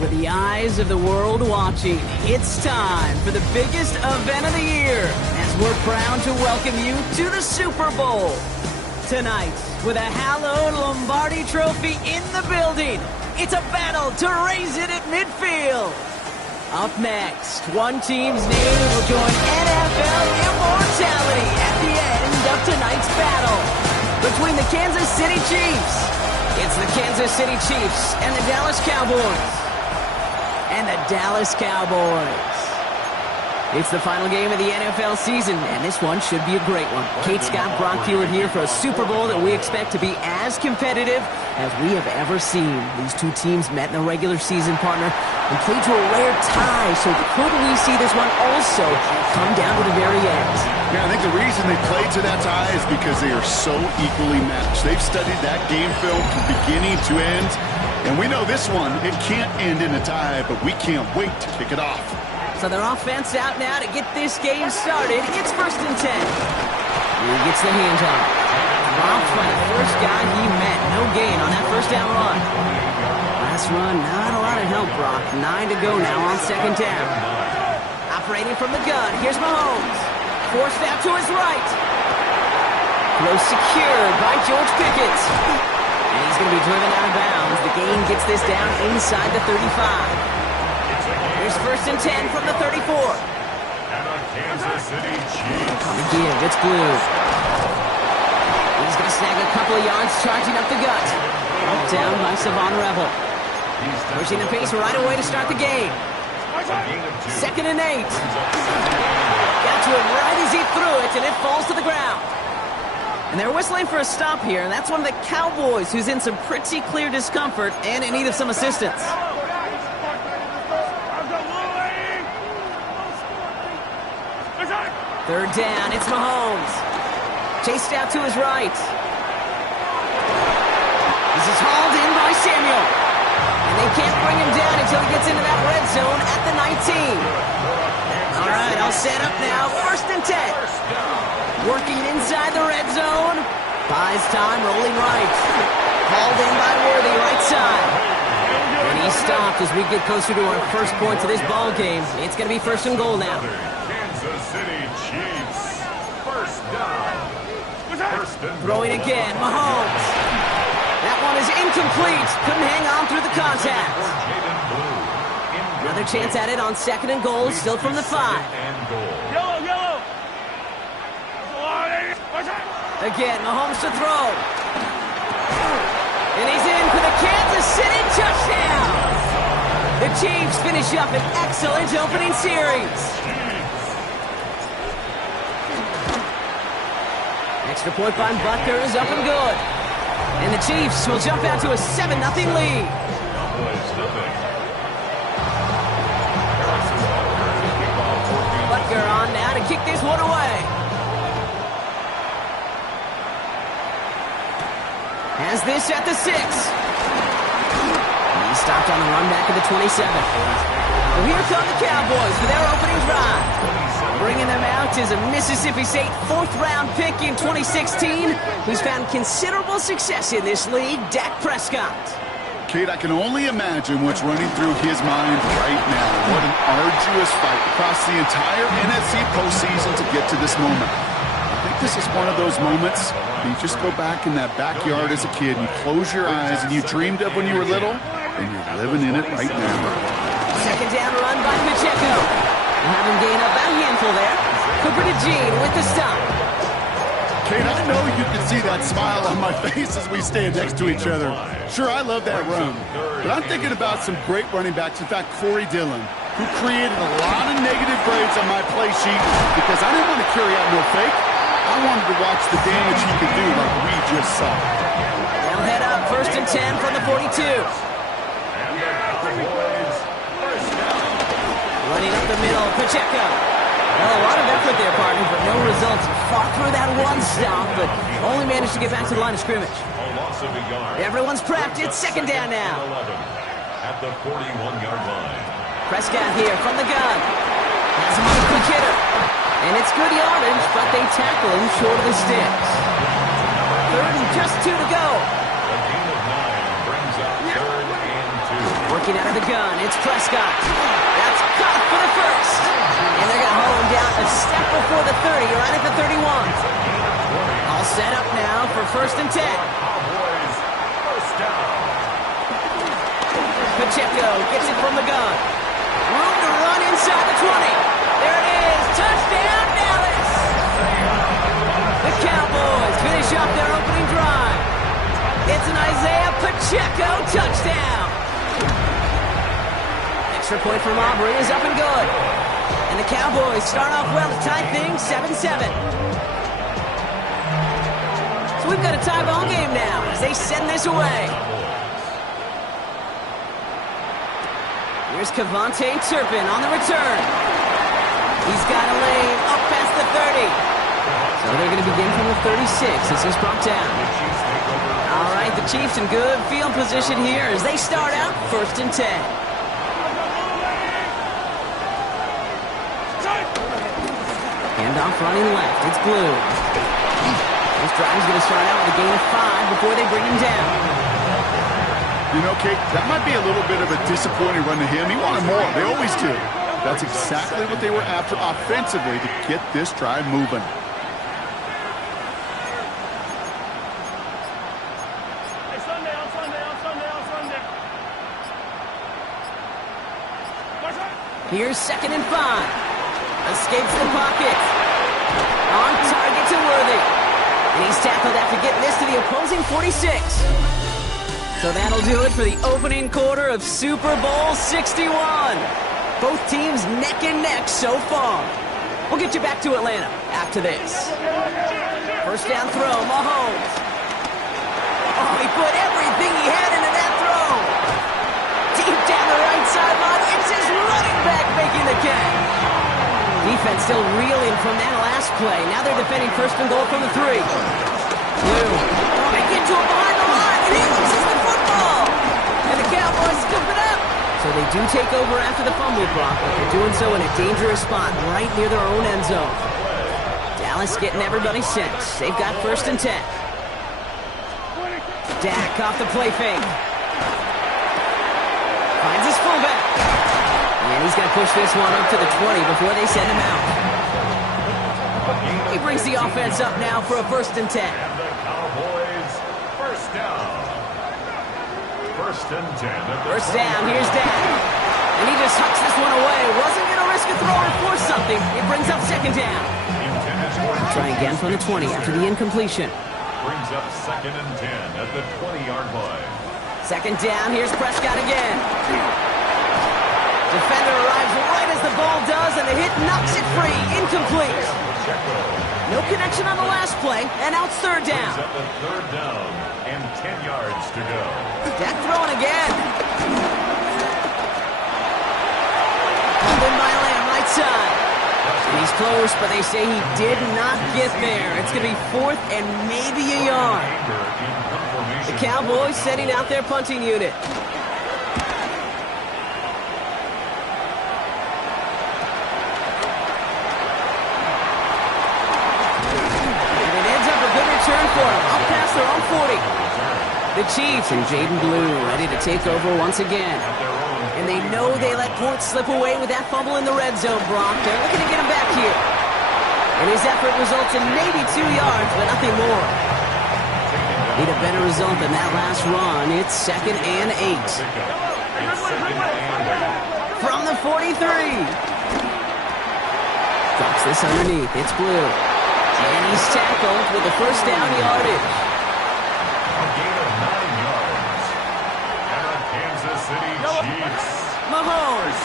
With the eyes of the world watching, it's time for the biggest event of the year as we're proud to welcome you to the Super Bowl. Tonight, with a hallowed Lombardi trophy in the building, it's a battle to raise it at midfield. Up next, one team's name will join NFL immortality at the end of tonight's battle between the Kansas City Chiefs. It's the Kansas City Chiefs and the Dallas Cowboys. And the Dallas Cowboys. It's the final game of the NFL season, and this one should be a great one. Kate Scott, Brock Hewitt here for a Super Bowl that we expect to be as competitive as we have ever seen. These two teams met in the regular season, partner, and played to a rare tie, so could we see this one also come down to the very end? Yeah, I think the reason they played to that tie is because they are so equally matched. They've studied that game film from beginning to end. And we know this one, it can't end in a tie, but we can't wait to kick it off. So their offense out now to get this game started. It's 1st and 10. He gets the handoff. Dropped by the first guy he met. No gain on that first down run. Last run, not a lot of help, Brock. 9 to go now on 2nd down. Operating from the gun, here's Mahomes. Forced out to his right. Throw secured by George Pickens. And he's going to be driven out of bounds. The gain gets this down inside the 35. Here's 1st and 10 from the 34. And the Kansas City Chiefs. On the give, it's Blue. He's going to snag a couple of yards charging up the gut. Brought down by Savon Rebel. Pushing the pace right away to start the game. 2nd and 8. Got to him right as he threw it, and it falls to the ground. And they're whistling for a stop here, and that's one of the Cowboys who's in some pretty clear discomfort and in need of some assistance. 3rd down, it's Mahomes. Chased out to his right. This is hauled in by Samuel. And they can't bring him down until he gets into that red zone at the 19. All right, all set up now. 1st and 10. Working inside the red zone. Buys time, rolling right. Hauled in by Worthy, right side. And he stopped as we get closer to our first points of this ball game. It's going to be 1st and goal now. Kansas City Chiefs. 1st down. Throwing again, Mahomes. That one is incomplete. Couldn't hang on through the contact. Another chance at it on 2nd and goal, still from the 5. Yellow. Again, Mahomes to throw. And he's in for the Kansas City touchdown. The Chiefs finish up an excellent opening series. Extra point by Butker is up and good. And the Chiefs will jump out to a 7-0 lead. Butker on now to kick this one away. Has this at the 6. He stopped on the run back at the 27. Well, here come the Cowboys for their opening drive. Bringing them out is a Mississippi State 4th-round pick in 2016 who's found considerable success in this league, Dak Prescott. Kate, I can only imagine what's running through his mind right now. What an arduous fight across the entire NFC postseason to get to this moment. I think this is one of those moments you just go back in that backyard as a kid, you close your eyes and you dreamed of when you were little, and you're living in it right now. 2nd down run by Pacheco. We'll have him gain up a handful there. Cooper to Gene with the stop. Kate, I know you can see that smile on my face as we stand next to each other. Sure, I love that run, but I'm thinking about some great running backs. In fact, Corey Dillon, who created a lot of negative grades on my play sheet because I didn't want to carry out no fake. I wanted to watch the damage he could do like we just saw. They'll head up 1st and 10 from the 42. Running up the middle, Pacheco. Well, a lot of effort there, partner, but no results. Fought through that one stop, but only managed to get back to the line of scrimmage. A loss of a yard. Everyone's prepped. It's second down now. 11 at the 41-yard line. Prescott here from the gun. Has him on a quick hitter. And it's good yardage, but they tackle him short of the sticks. Third and just 2 to go. A gain of 9 brings up 3rd and 2. Working out of the gun, it's Prescott. That's caught for the first. And they're going to haul him down a step before the 30, right at the 31. All set up now for 1st and 10. Cowboys, first down. Pacheco gets it from the gun. Room to run inside the 20. There it is. Touchdown, Dallas. The Cowboys finish off their opening drive. It's an Isaiah Pacheco touchdown. Extra point from Aubrey is up and good. And the Cowboys start off well to tie things 7-7. So we've got a tie ball game now as they send this away. Here's Kevontae Turpin on the return. He's got a lane up past the 30. So they're going to begin from the 36 as he's brought down. All right, the Chiefs in good field position here as they start out 1st and 10. Handoff running left. It's Blue. This drive's going to start out with a gain of 5 before they bring him down. You know, Kate, that might be a little bit of a disappointing run to him. He wanted more. They always do. That's exactly what they were after offensively to get this drive moving. Here's 2nd and 5. Escapes the pocket. On target to Worthy. And he's tackled after getting this to the opposing 46. So that'll do it for the opening quarter of Super Bowl 61. Both teams neck and neck so far. We'll get you back to Atlanta after this. First down throw, Mahomes. Oh, he put everything he had into that throw. Deep down the right sideline, it's his running back making the catch. Defense still reeling from that last play. Now they're defending 1st and goal from the 3. Blue. They get to him behind the line, and he loses the football. And the Cowboys scoop it up. So they do take over after the fumble, Brock, but they're doing so in a dangerous spot right near their own end zone. Dallas getting everybody set. They've got 1st and 10. Dak off the play fake. Finds his fullback. And he's going to push this one up to the 20 before they send him out. He brings the offense up now for a 1st and 10. And the Cowboys, first down. 1st and 10. First down, here's Dak. And he just hucks this one away. Wasn't going to risk a throw or force something. It brings up 2nd down. Try again from the 20 after the incompletion. Brings up 2nd and 10 at the 20-yard line. 2nd down, here's Prescott again. Defender arrives right as the ball does, and the hit knocks it free. Incomplete. No connection on the last play, and now it's 3rd down. Brings up the 3rd down and 10 yards to go. Dak throwing again. Pulled in by Lamb, right side. And he's close, but they say he did not get there. It's going to be 4th and maybe a yard. The Cowboys setting out their punting unit. And it ends up a good return for him. Up past their own 40. The Chiefs and Jaden Blue ready to take over once again. And they know they let points slip away with that fumble in the red zone, Brock. They're looking to get him back here. And his effort results in maybe 2 yards, but nothing more. Need a better result than that last run. It's 2nd and 8. From the 43. Drops this underneath. It's Blue. And he's tackled with the 1st down yardage. A gain of 9 yards. And the Kansas City Chiefs. Mahomes.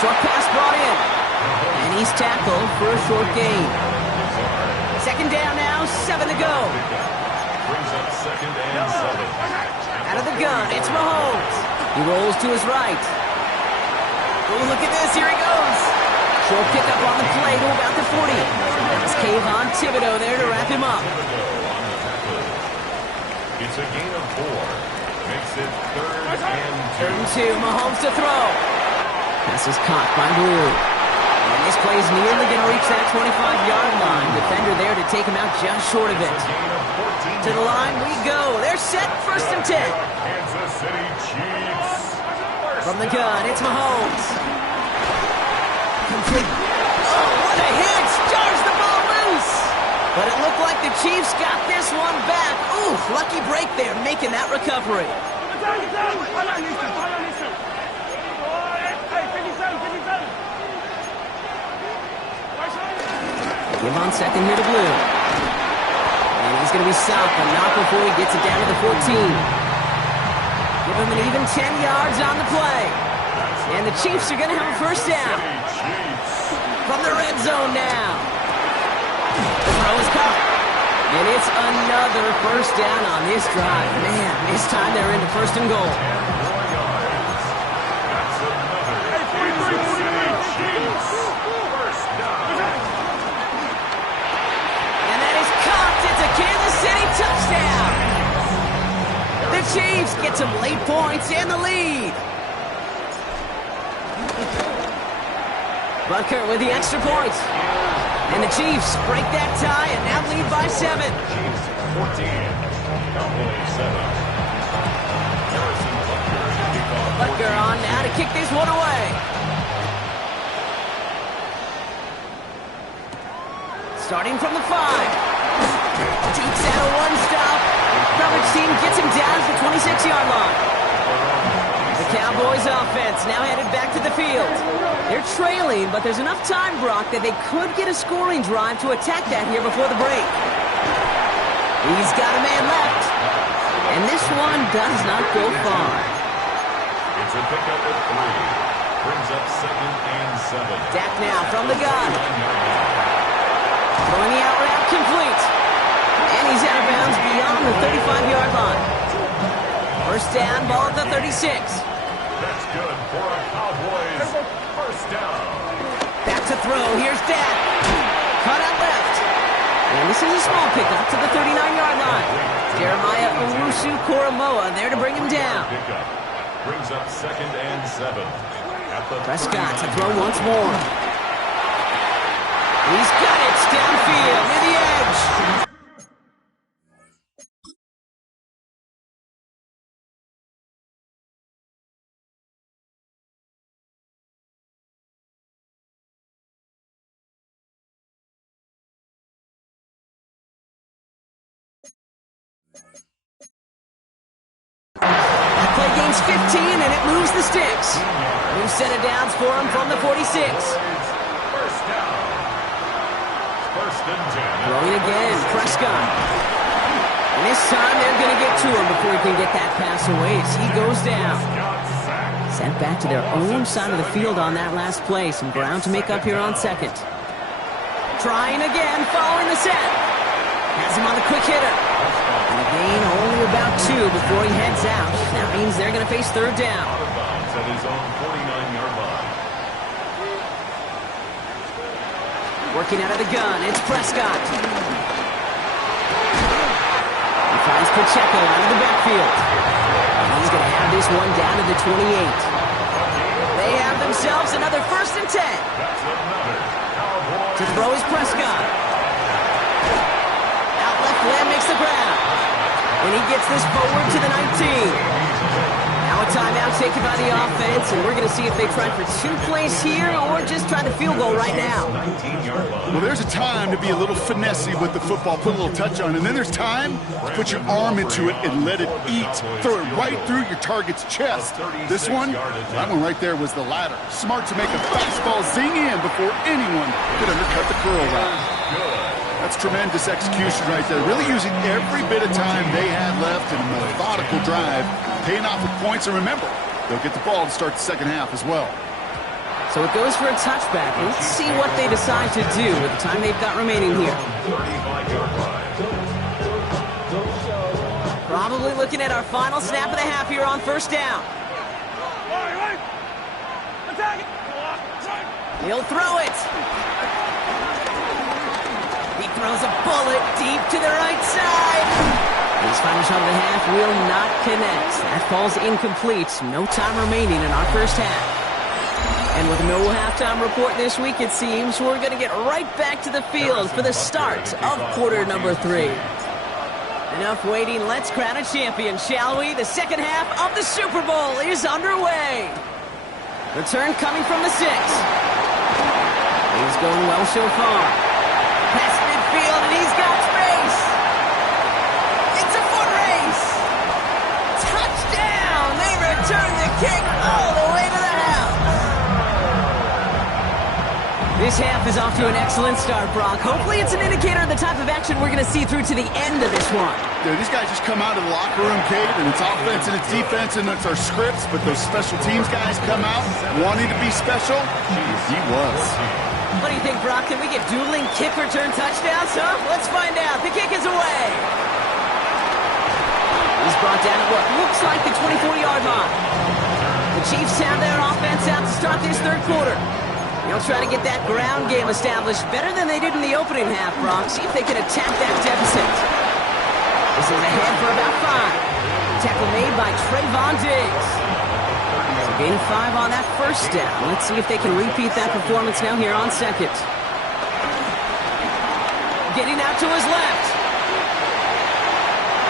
Short pass brought in. And he's tackled for a short gain. 2nd down now, 7 to go. Brings up 2nd and 7. Out of the gun, it's Mahomes. He rolls to his right. Oh, look at this, here he goes. Short pickup on the play to about the 40. It's Kayvon Thibodeau there to wrap him up. It's a gain of 4. Makes it 3rd and 2. 2. Mahomes to throw. Pass is caught by Blue. And this play is nearly going to reach that 25-yard line. Defender there to take him out just short of it. To the line we go. They're set. 1st and 10. Kansas City Chiefs. From the gun, it's Mahomes. Complete. Oh, what a hit! Jars the ball loose! But it looked like the Chiefs got this one back. Ooh, lucky break there, making that recovery. Give on second here to Blue. And he's going to be stopped, but not before he gets it down to the 14. Give him an even 10 yards on the play. And the Chiefs are going to have a 1st down. From the red zone now. The throw is caught. And it's another 1st down on this drive. Man, this time they're into 1st and goal. And that is caught. It's a Kansas City touchdown. The Chiefs get some late points and the lead. Butker with the extra points. And the Chiefs break that tie and now lead by 7. Chiefs 14. Cowboys 7. Harrison Butker on now to kick this one away. Starting from the 5. Takes out a one-stop. Coverage team gets him down to the 26-yard line. The Cowboys offense now headed back to the field. They're trailing, but there's enough time, Brock, that they could get a scoring drive to attack that here before the break. He's got a man left. And this one does not go far. It's a pickup at 3. Brings up 2nd and 7. Dak now from the gun. Throwing the out route complete. And he's out of bounds beyond the 35-yard line. 1st down, ball at the 36. That's good for a Cowboys 1st down. Back to throw. Here's Dak. Cut out left. And this is a small pickup to the 39-yard line. Jeremiah Owusu-Koramoah there to bring him down. Pickup. Brings up 2nd and 7. At the Prescott to throw once more. He's got it downfield near the edge. That play gains 15 and it moves the sticks. New set of downs for him from the 46. 1st down. 1st and 10. Throwing again, Prescott. And this time they're going to get to him before he can get that pass away as he goes down. Sent back to their own side of the field on that last play. Some ground to make up here on 2nd. Trying again, following the set. Has him on the quick hitter. And a gain only about 2 before he heads out. That means they're going to face 3rd down. Out of bounds at his own 49-yard line. Working out of the gun, it's Prescott. He finds Pacheco out of the backfield. And he's going to have this one down to the 28. They have themselves another 1st and 10. That's another Cowboys. To throw is Prescott. Out left, Lamb makes the ground. And he gets this forward to the 19. Now a timeout taken by the offense, and we're going to see if they try for 2 plays here or just try the field goal right now. Well, there's a time to be a little finessey with the football, put a little touch on it, and then there's time to put your arm into it and let it eat. Throw it right through your target's chest. This one, that one right there was the latter. Smart to make a fastball zing in before anyone could undercut the curl route. That's tremendous execution right there. Really using every bit of time they had left in a methodical drive, paying off with points. And remember, they'll get the ball to start the 2nd half as well. So it goes for a touchback. Let's see what they decide to do with the time they've got remaining here. Probably looking at our final snap of the half here on 1st down. He'll throw it. He throws a bullet deep to the right side. His final shot of the half will not connect. That falls incomplete. No time remaining in our first half. And with no halftime report this week, it seems, we're going to get right back to the field for the start of quarter number 3. Enough waiting. Let's crown a champion, shall we? The second half of the Super Bowl is underway. Return coming from the 6. He's going well so far. Past midfield, and he's got space. It's a foot race. Touchdown! They return the kick all the way to the house. This half is off to an excellent start, Brock. Hopefully it's an indicator of the type of action we're going to see through to the end of this one. Dude, these guys just come out of the locker room, Kate, and it's offense and it's defense and it's our scripts, but those special teams guys come out wanting to be special. He was. What do you think, Brock? Can we get dueling kick return touchdowns, huh? Let's find out. The kick is away. He's brought down at what looks like the 24-yard line. The Chiefs have their offense out to start this third quarter. They'll try to get that ground game established better than they did in the opening half, Brock. See if they can attack that deficit. This is ahead for about 5. Tackle made by Trayvon Diggs. So gain 5 on that first down. Let's see if they can repeat that performance now here on second. Getting out to his left.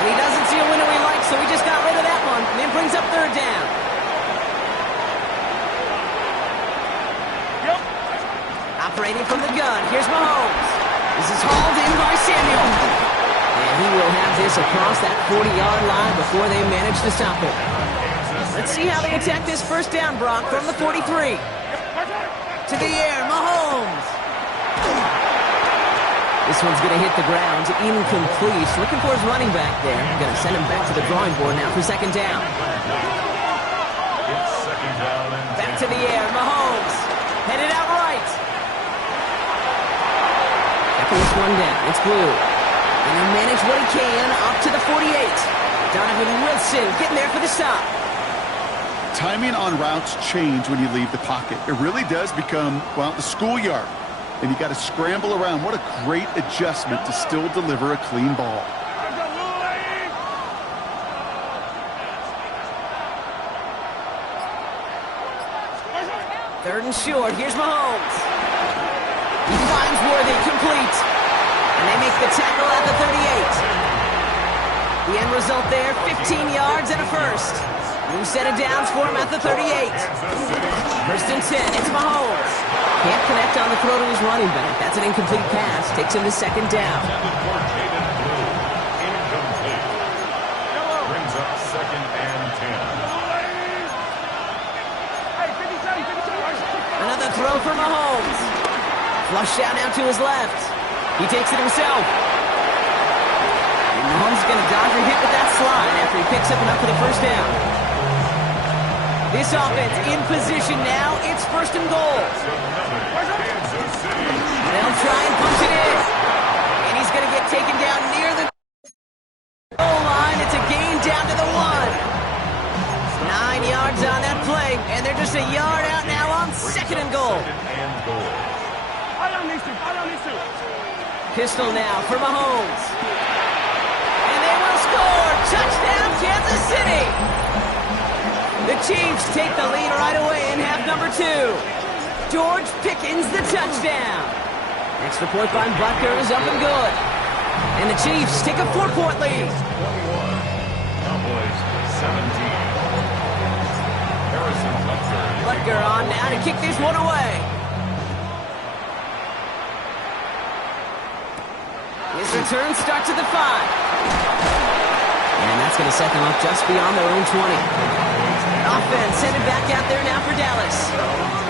And he doesn't see a window he likes, so he just got rid of that one. And then brings up third down. Operating from the gun. Here's Mahomes. This is hauled in by Samuel. And he will have this across that 40-yard line before they manage to stop it. Let's see how they attack this first down, Brock, from the 43. To the air, Mahomes. This one's going to hit the ground. Incomplete. Looking for his running back there. Going to send him back to the drawing board now for second down. Back to the air, Mahomes. Headed out right. This one down. It's Blue. And he'll manage what he can up to the 48. Donovan Wilson getting there for the stop. Timing on routes change when you leave the pocket. It really does become, well, the schoolyard. And you got to scramble around. What a great adjustment to still deliver a clean ball. Third and short. Here's Mahomes. He finds Worthy, complete. And they make the tackle at the 38. The end result there, 15 yards and a first. New set of downs for him at the 38. First and 10, it's Mahomes. Can't connect on the throw to his running back. That's an incomplete pass. Takes him to second down. Brings up second and 10. Another throw for Mahomes. Flush down now to his left. He takes it himself. And Mahomes is going to dodge a hit with that slide after he picks up enough for the first down. This offense in position now. It's first and goal. They'll try and punch it in. And he's going to get taken down near the goal line. It's a gain down to the 1. 9 yards on that play. And they're just a yard out now on second and goal. Pistol now for Mahomes. And they will score. Touchdown, Kansas City. The Chiefs take the lead right away in half number 2. George Pickens, the touchdown. Extra point by Butker is up and good. And the Chiefs take a 4-point lead. 21. Cowboys 17. Harrison Butker on now to kick this one away. His return starts at the 5. And that's going to set them up just beyond their own 20. Offense headed back out there now for Dallas.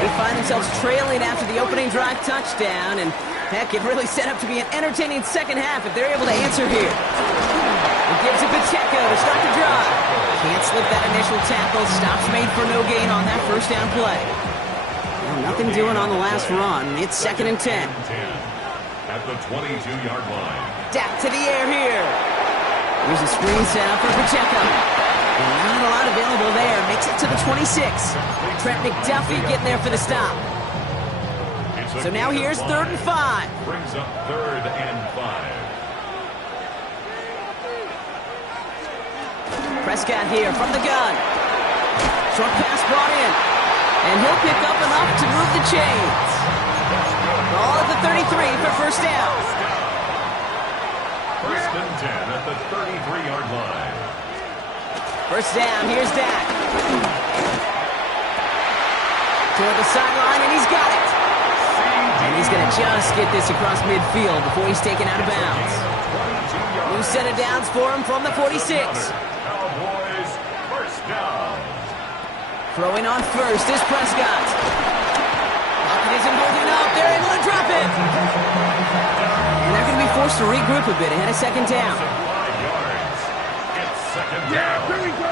They find themselves trailing after the opening drive touchdown. And heck, it really set up to be an entertaining second half if they're able to answer here. It gives it Pacheco to start the drive. Can't slip that initial tackle. Stops made for no gain on that first down play. Well, nothing doing on the last run. It's second and 10. At the 22-yard line. Dak to the air here. Here's a screen set up for Pacheco. And not a lot available there. Makes it to the 26. Trent McDuffie getting there for the stop. So now here's 3rd and 5. Brings up 3rd and 5. Prescott here from the gun. Short pass brought in. And he'll pick up enough to move the chains. Ball at the 33 for first down. 1st and 10 at the 33-yard line. First down, here's Dak. Toward the sideline, and he's got it. And he's going to just get this across midfield before he's taken out of bounds. New set of downs for him from the 46. Cowboys, first down. Throwing on first is Prescott. Pocket isn't holding up. They're able to drop it. And they're going to be forced to regroup a bit ahead of 2nd down. 5 yards. It's 2nd down. Very good.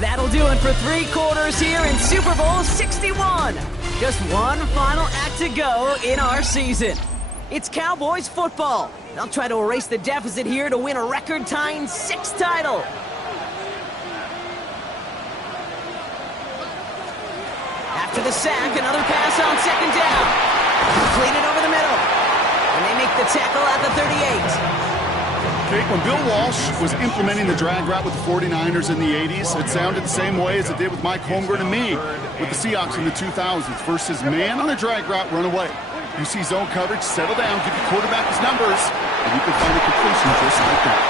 That'll do it for 3 quarters here in Super Bowl 61. Just one final act to go in our season. It's Cowboys football. They'll try to erase the deficit here to win a record-tying 6th title. After the sack, another pass on 2nd down. Completed over the middle. And they make the tackle at the 38. Okay, when Bill Walsh was implementing the drag route with the 49ers in the 80s, it sounded the same way as it did with Mike Holmgren and me with the Seahawks in the 2000s. Versus man on a drag route, run away. You see zone coverage, settle down, give your quarterback his numbers, and you can find a completion just like that.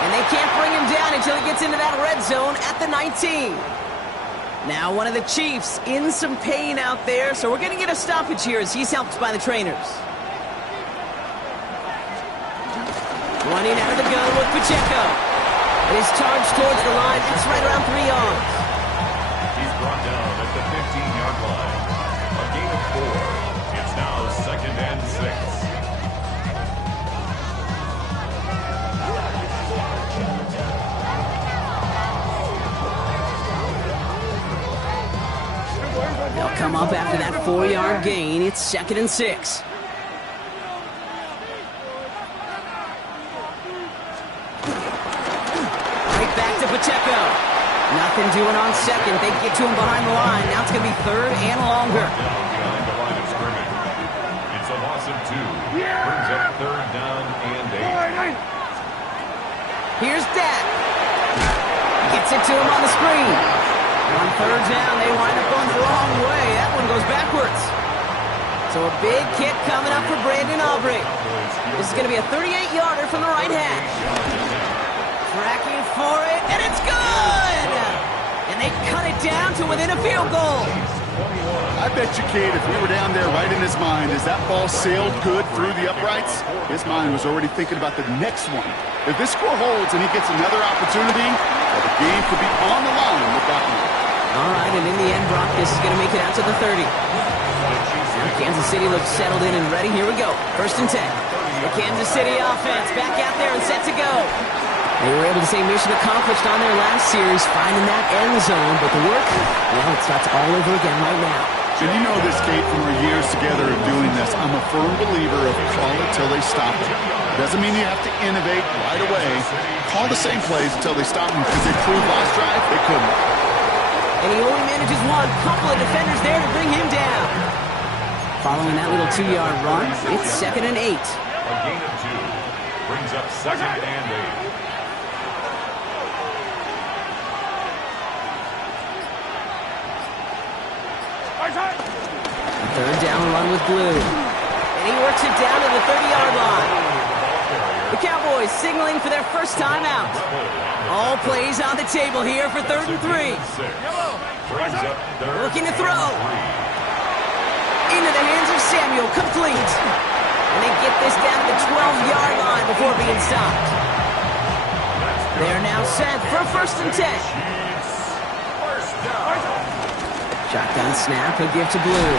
And they can't bring him down until he gets into that red zone at the 19. Now one of the Chiefs in some pain out there, so we're going to get a stoppage here as he's helped by the trainers. Running out of the gun with Pacheco. It is charged towards the line. It's right around 3 yards. He's brought down at the 15-yard line. A gain of 4. It's now 2nd and 6. They'll come up after that 4-yard gain. It's 2nd and 6. Pacheco. Nothing doing on 2nd. They get to him behind the line. Now it's going to be 3rd and longer. Down behind the line of scrimmage. It's a loss of 2. Brings up 3rd down and 8. Here's Dak. Gets it to him on the screen. On 3rd down, they wind up going the wrong way. That one goes backwards. So a big kick coming up for Brandon Aubrey. This is going to be a 38-yarder from the right hash. Tracking for it, and it's good! And they cut it down to within a field goal. I bet you, Kate, if we were down there right in his mind, as that ball sailed good through the uprights, his mind was already thinking about the next one. If this score holds and he gets another opportunity, well, the game could be on the line with that one. All right, and in the end, Brock, this is going to make it out to the 30. Now Kansas City looks settled in and ready. Here we go. 1st and 10. The Kansas City offense back out there and set to go. They were able to say mission accomplished on their last series, finding that end zone, but the work, well, it starts all over again right now. And you know this, Kate, from our years together of doing this. I'm a firm believer of call it till they stop it. Doesn't mean you have to innovate right away. Call the same plays until they stop them, because they proved last drive they couldn't. And he only manages one. Couple of defenders there to bring him down. Following that little 2-yard run, it's 2nd and 8. A gain of 2. Brings up 2nd and 8. Third down run with Blue. And he works it down to the 30-yard line. The Cowboys signaling for their first time out. All plays on the table here for 3rd and 3. Looking to throw. Into the hands of Samuel, complete. And they get this down to the 12-yard line before being stopped. They're now set for 1st and 10. Shotgun snap, he'll give to Blue.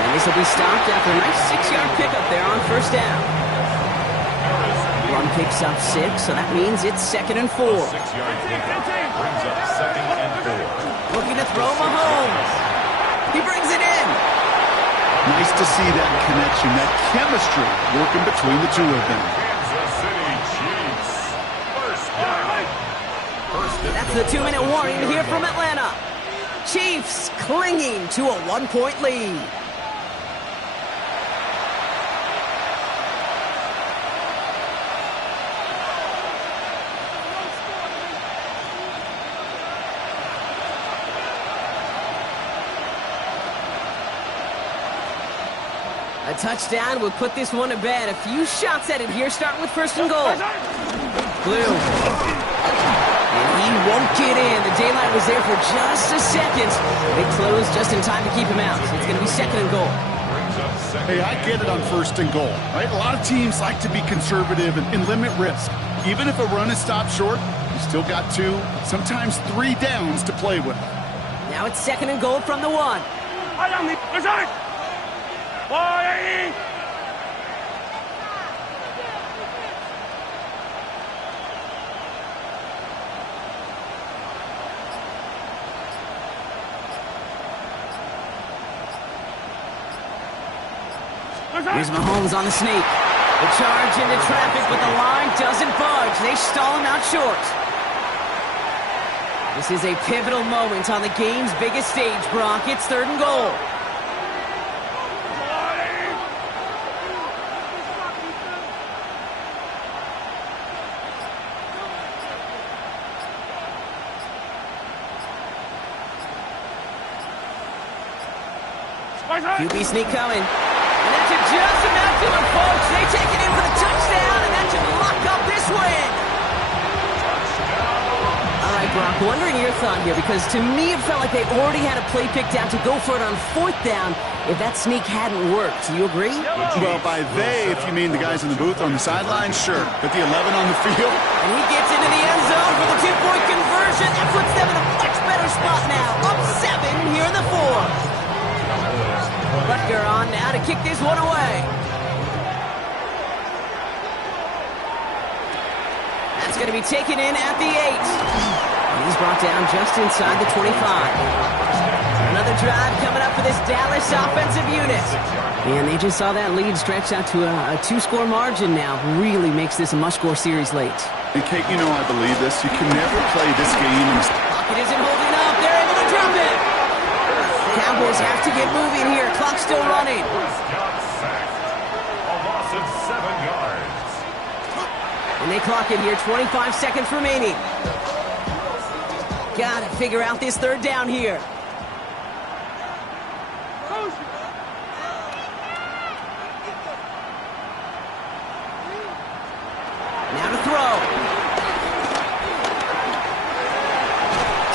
And this will be stopped after a nice 6-yard pickup there on 1st down. Run picks up 6, so that means it's 2nd and 4. 6-yard pickup brings up 2nd and 4. Looking to throw Mahomes. He brings it in. Nice to see that connection, that chemistry working between the two of them. Kansas City Chiefs. First down. That's the 2-minute warning here from Atlanta. Chiefs clinging to a 1-point lead. A touchdown would put this one to bed. A few shots at it here, starting with first and goal. Blue. And he won't get in. The daylight was there for just a second. They closed just in time to keep him out. It's going to be second and goal. Hey, I get it on first and goal, right? A lot of teams like to be conservative and limit risk. Even if a run is stopped short, you still got 2, sometimes 3 downs to play with. Now it's second and goal from the 1. Here's Mahomes on the sneak. The charge into traffic, but the line doesn't budge. They stall him out short. This is a pivotal moment on the game's biggest stage, Brock. It's third and goal. QB sneak coming. And that should just about do it, folks. They take it in for the touchdown, and that should lock up this win. All right, Brock, wondering your thought here, because to me it felt like they already had a play picked out to go for it on fourth down if that sneak hadn't worked. Do you agree? Well, by they, if you mean the guys in the booth on the sideline, sure. But the 11 on the field? And he gets into the end zone for the 2-point conversion. That puts them in a much better spot now. Up 7 here in the 4th. Butker on now to kick this one away. That's going to be taken in at the 8. And he's brought down just inside the 25. Another drive coming up for this Dallas offensive unit. And they just saw that lead stretch out to a 2-score margin now. Really makes this a must-score series late. And Kate, you know I believe this. You can never play this game. Pocket isn't holding up. They're able to drop it. Cowboys have to get moving here. Clock's still running. A loss of 7 yards. And they clock it here. 25 seconds remaining. Got to figure out this third down here. Now to throw.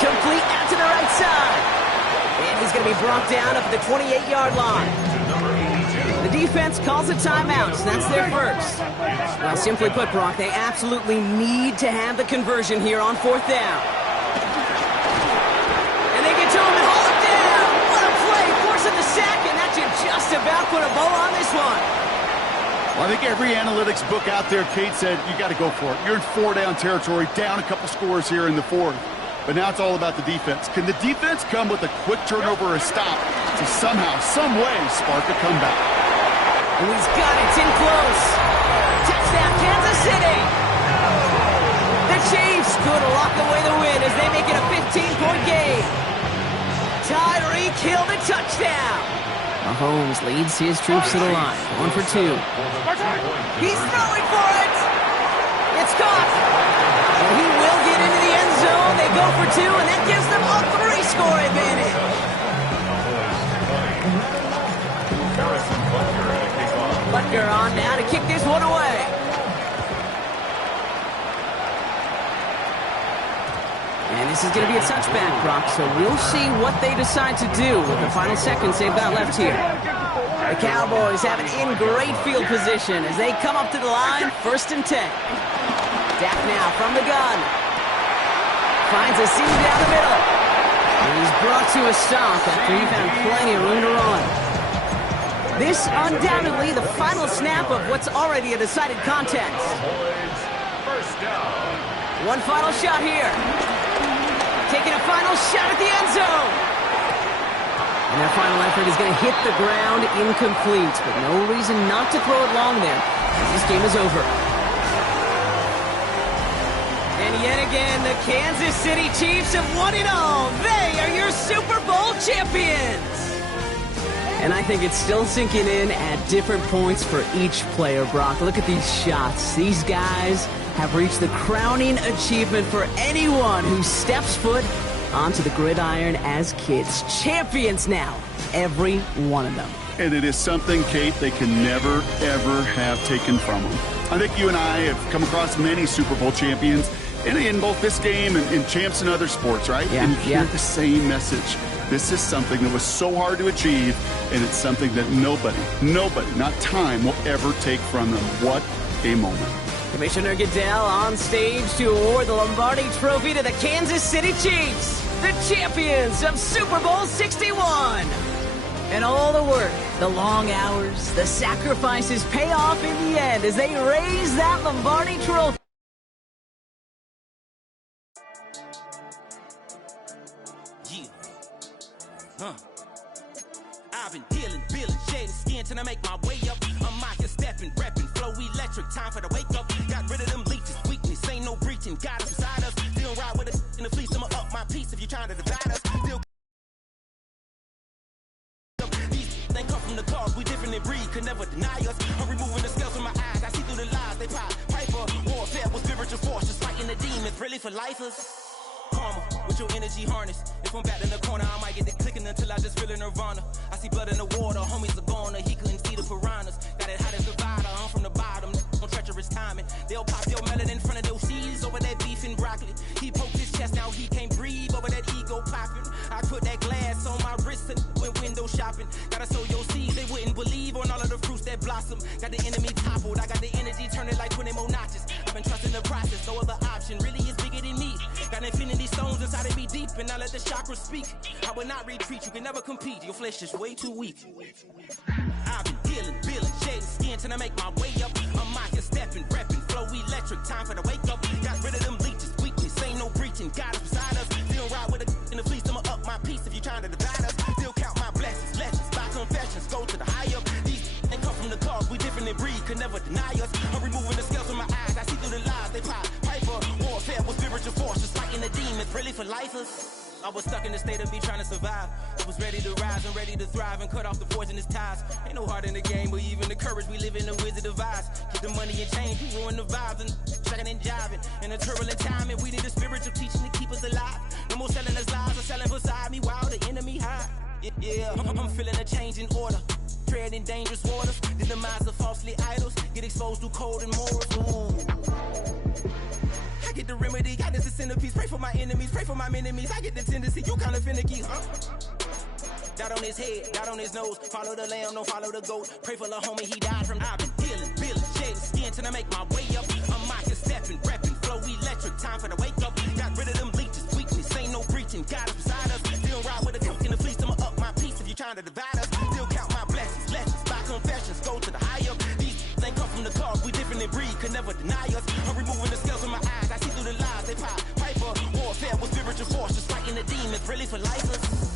Complete out to the right side. And he's going to be brought down up at the 28-yard line. The defense calls a timeout, so that's their first. Well, simply put, Brock, they absolutely need to have the conversion here on fourth down. And they get to him and haul it down. What a play, forcing the sack, and that should just about put a bow on this one. Well, I think every analytics book out there, Kate said, you got to go for it. You're in 4-down territory, down a couple scores here in the 4th. But now it's all about the defense. Can the defense come with a quick turnover or a stop to somehow, some way, spark a comeback? And he's got it. It's in close. Touchdown, Kansas City. The Chiefs could lock away the win as they make it a 15-point game. Tyreek Hill the touchdown. Mahomes leads his troops to the line. 1 for 2. He's throwing for it. It's caught. And he will get into the end zone. They go for 2, and that gives them a 3-score advantage. Butker on now to kick this one away. And this is going to be a touchback, Brock, so we'll see what they decide to do with the final seconds they've got left here. The Cowboys have it in great field position as they come up to the line, 1st and 10. Dak now from the gun. Finds a seam down the middle. And he's brought to a stop after he found plenty of room to run. This undoubtedly the final snap of what's already a decided contest. One final shot here. Taking a final shot at the end zone. And their final effort is going to hit the ground incomplete, but no reason not to throw it long there, as this game is over. And yet again, the Kansas City Chiefs have won it all. They are your Super Bowl champions. And I think it's still sinking in at different points for each player, Brock. Look at these shots. These guys have reached the crowning achievement for anyone who steps foot onto the gridiron as kids. Champions now, every one of them. And it is something, Kate, they can never, ever have taken from them. I think you and I have come across many Super Bowl champions in both this game and champs in other sports, right? Yeah, and you hear the same message. This is something that was so hard to achieve, and it's something that nobody, not time, will ever take from them. What a moment. Commissioner Goodell on stage to award the Lombardi Trophy to the Kansas City Chiefs, the champions of Super Bowl 61. And all the work, the long hours, the sacrifices pay off in the end as they raise that Lombardi Trophy. I've been dealing, shading skin till I make my way up. I'm out here stepping, repping, flow electric, time for the wake up. Got rid of them leeches, weakness, ain't no breaching, got us beside us. Still ride with us in the fleece, I'ma up my piece if you're trying to divide us. Still these ain't come from the cars, we different in breed, could never deny us. I'm removing the scales from my eyes, I see through the lies, they pop. Piper, warfare with spiritual force, just fighting the demons, really for lifers. Karma, with your energy harness. If I'm back in the corner, I might get it clicking until I just feel a nirvana. I see blood in the water, homies are gone, he couldn't see the piranhas. Got it hot as divider, I'm from the bottom, on treacherous timing. They'll pop your melon in front of those seeds over that beef and broccoli. He poked his chest, now he can't breathe over that ego popping. I put that glass on my wrist and went window shopping. Gotta sow your seeds, they wouldn't believe on all of the fruits that blossom. Got the enemy toppled, I got the energy turning like 20 more notches. I've been trusting the process, no other option really is bigger than me. Got infinity stones inside of me deep, and I let the chakras speak. I will not retreat, you can never compete, your flesh is way too weak. I've been dealing, shading skin till I make my way up. I'm out here stepping, repping, flow electric, time for the wake up. Got rid of them leeches, weakness, ain't no breaching, got us beside us. Still ride with a in the fleece, I'ma up my piece if you're trying to divide us. Still count my blessings, lessons, by confessions, go to the high up. These ain't come from the cars, we different in breed, could never deny us. I'm removing the scales from my eyes, I see through the lies, they pop. Piper, warfare with spiritual force, just fighting the demons, really for lifers. I was stuck in the state of me trying to survive. I was ready to rise and ready to thrive and cut off the poisonous ties. Ain't no heart in the game, but even the courage we live in the wizard of Oz. Keep the money and change, we ruin the vibes and checking and jiving. In a turbulent time, and we need a spiritual teaching to keep us alive. No more selling us lies or selling beside me while the enemy hide. Yeah, I'm feeling a change in order. Treading dangerous waters, the demise of falsely idols. Get exposed through cold and morals. Ooh. I get the remedy, God is the centerpiece. Pray for my enemies, pray for my enemies. I get the tendency, you kinda finicky, huh? Dot on his head, dot on his nose. Follow the lamb, don't follow the goat. Pray for the homie, he died from. I've been dealing, shading skin till I make my way up. I'm out here stepping, repping, flow electric, time for the wake up. Got rid of them leeches, weakness, ain't no breaching, God is beside us. Still ride with a cook in the fleece, I'ma up my piece if you're trying to divide us. Still count my blessings, lessons, by confessions, go to the high up. These ain't come from the cars, we different in breed, could never deny us. I'm removing the scales from my eyes, I see through the lies, they pop. Piper, warfare with spiritual force, just fighting the demons, really for lifers.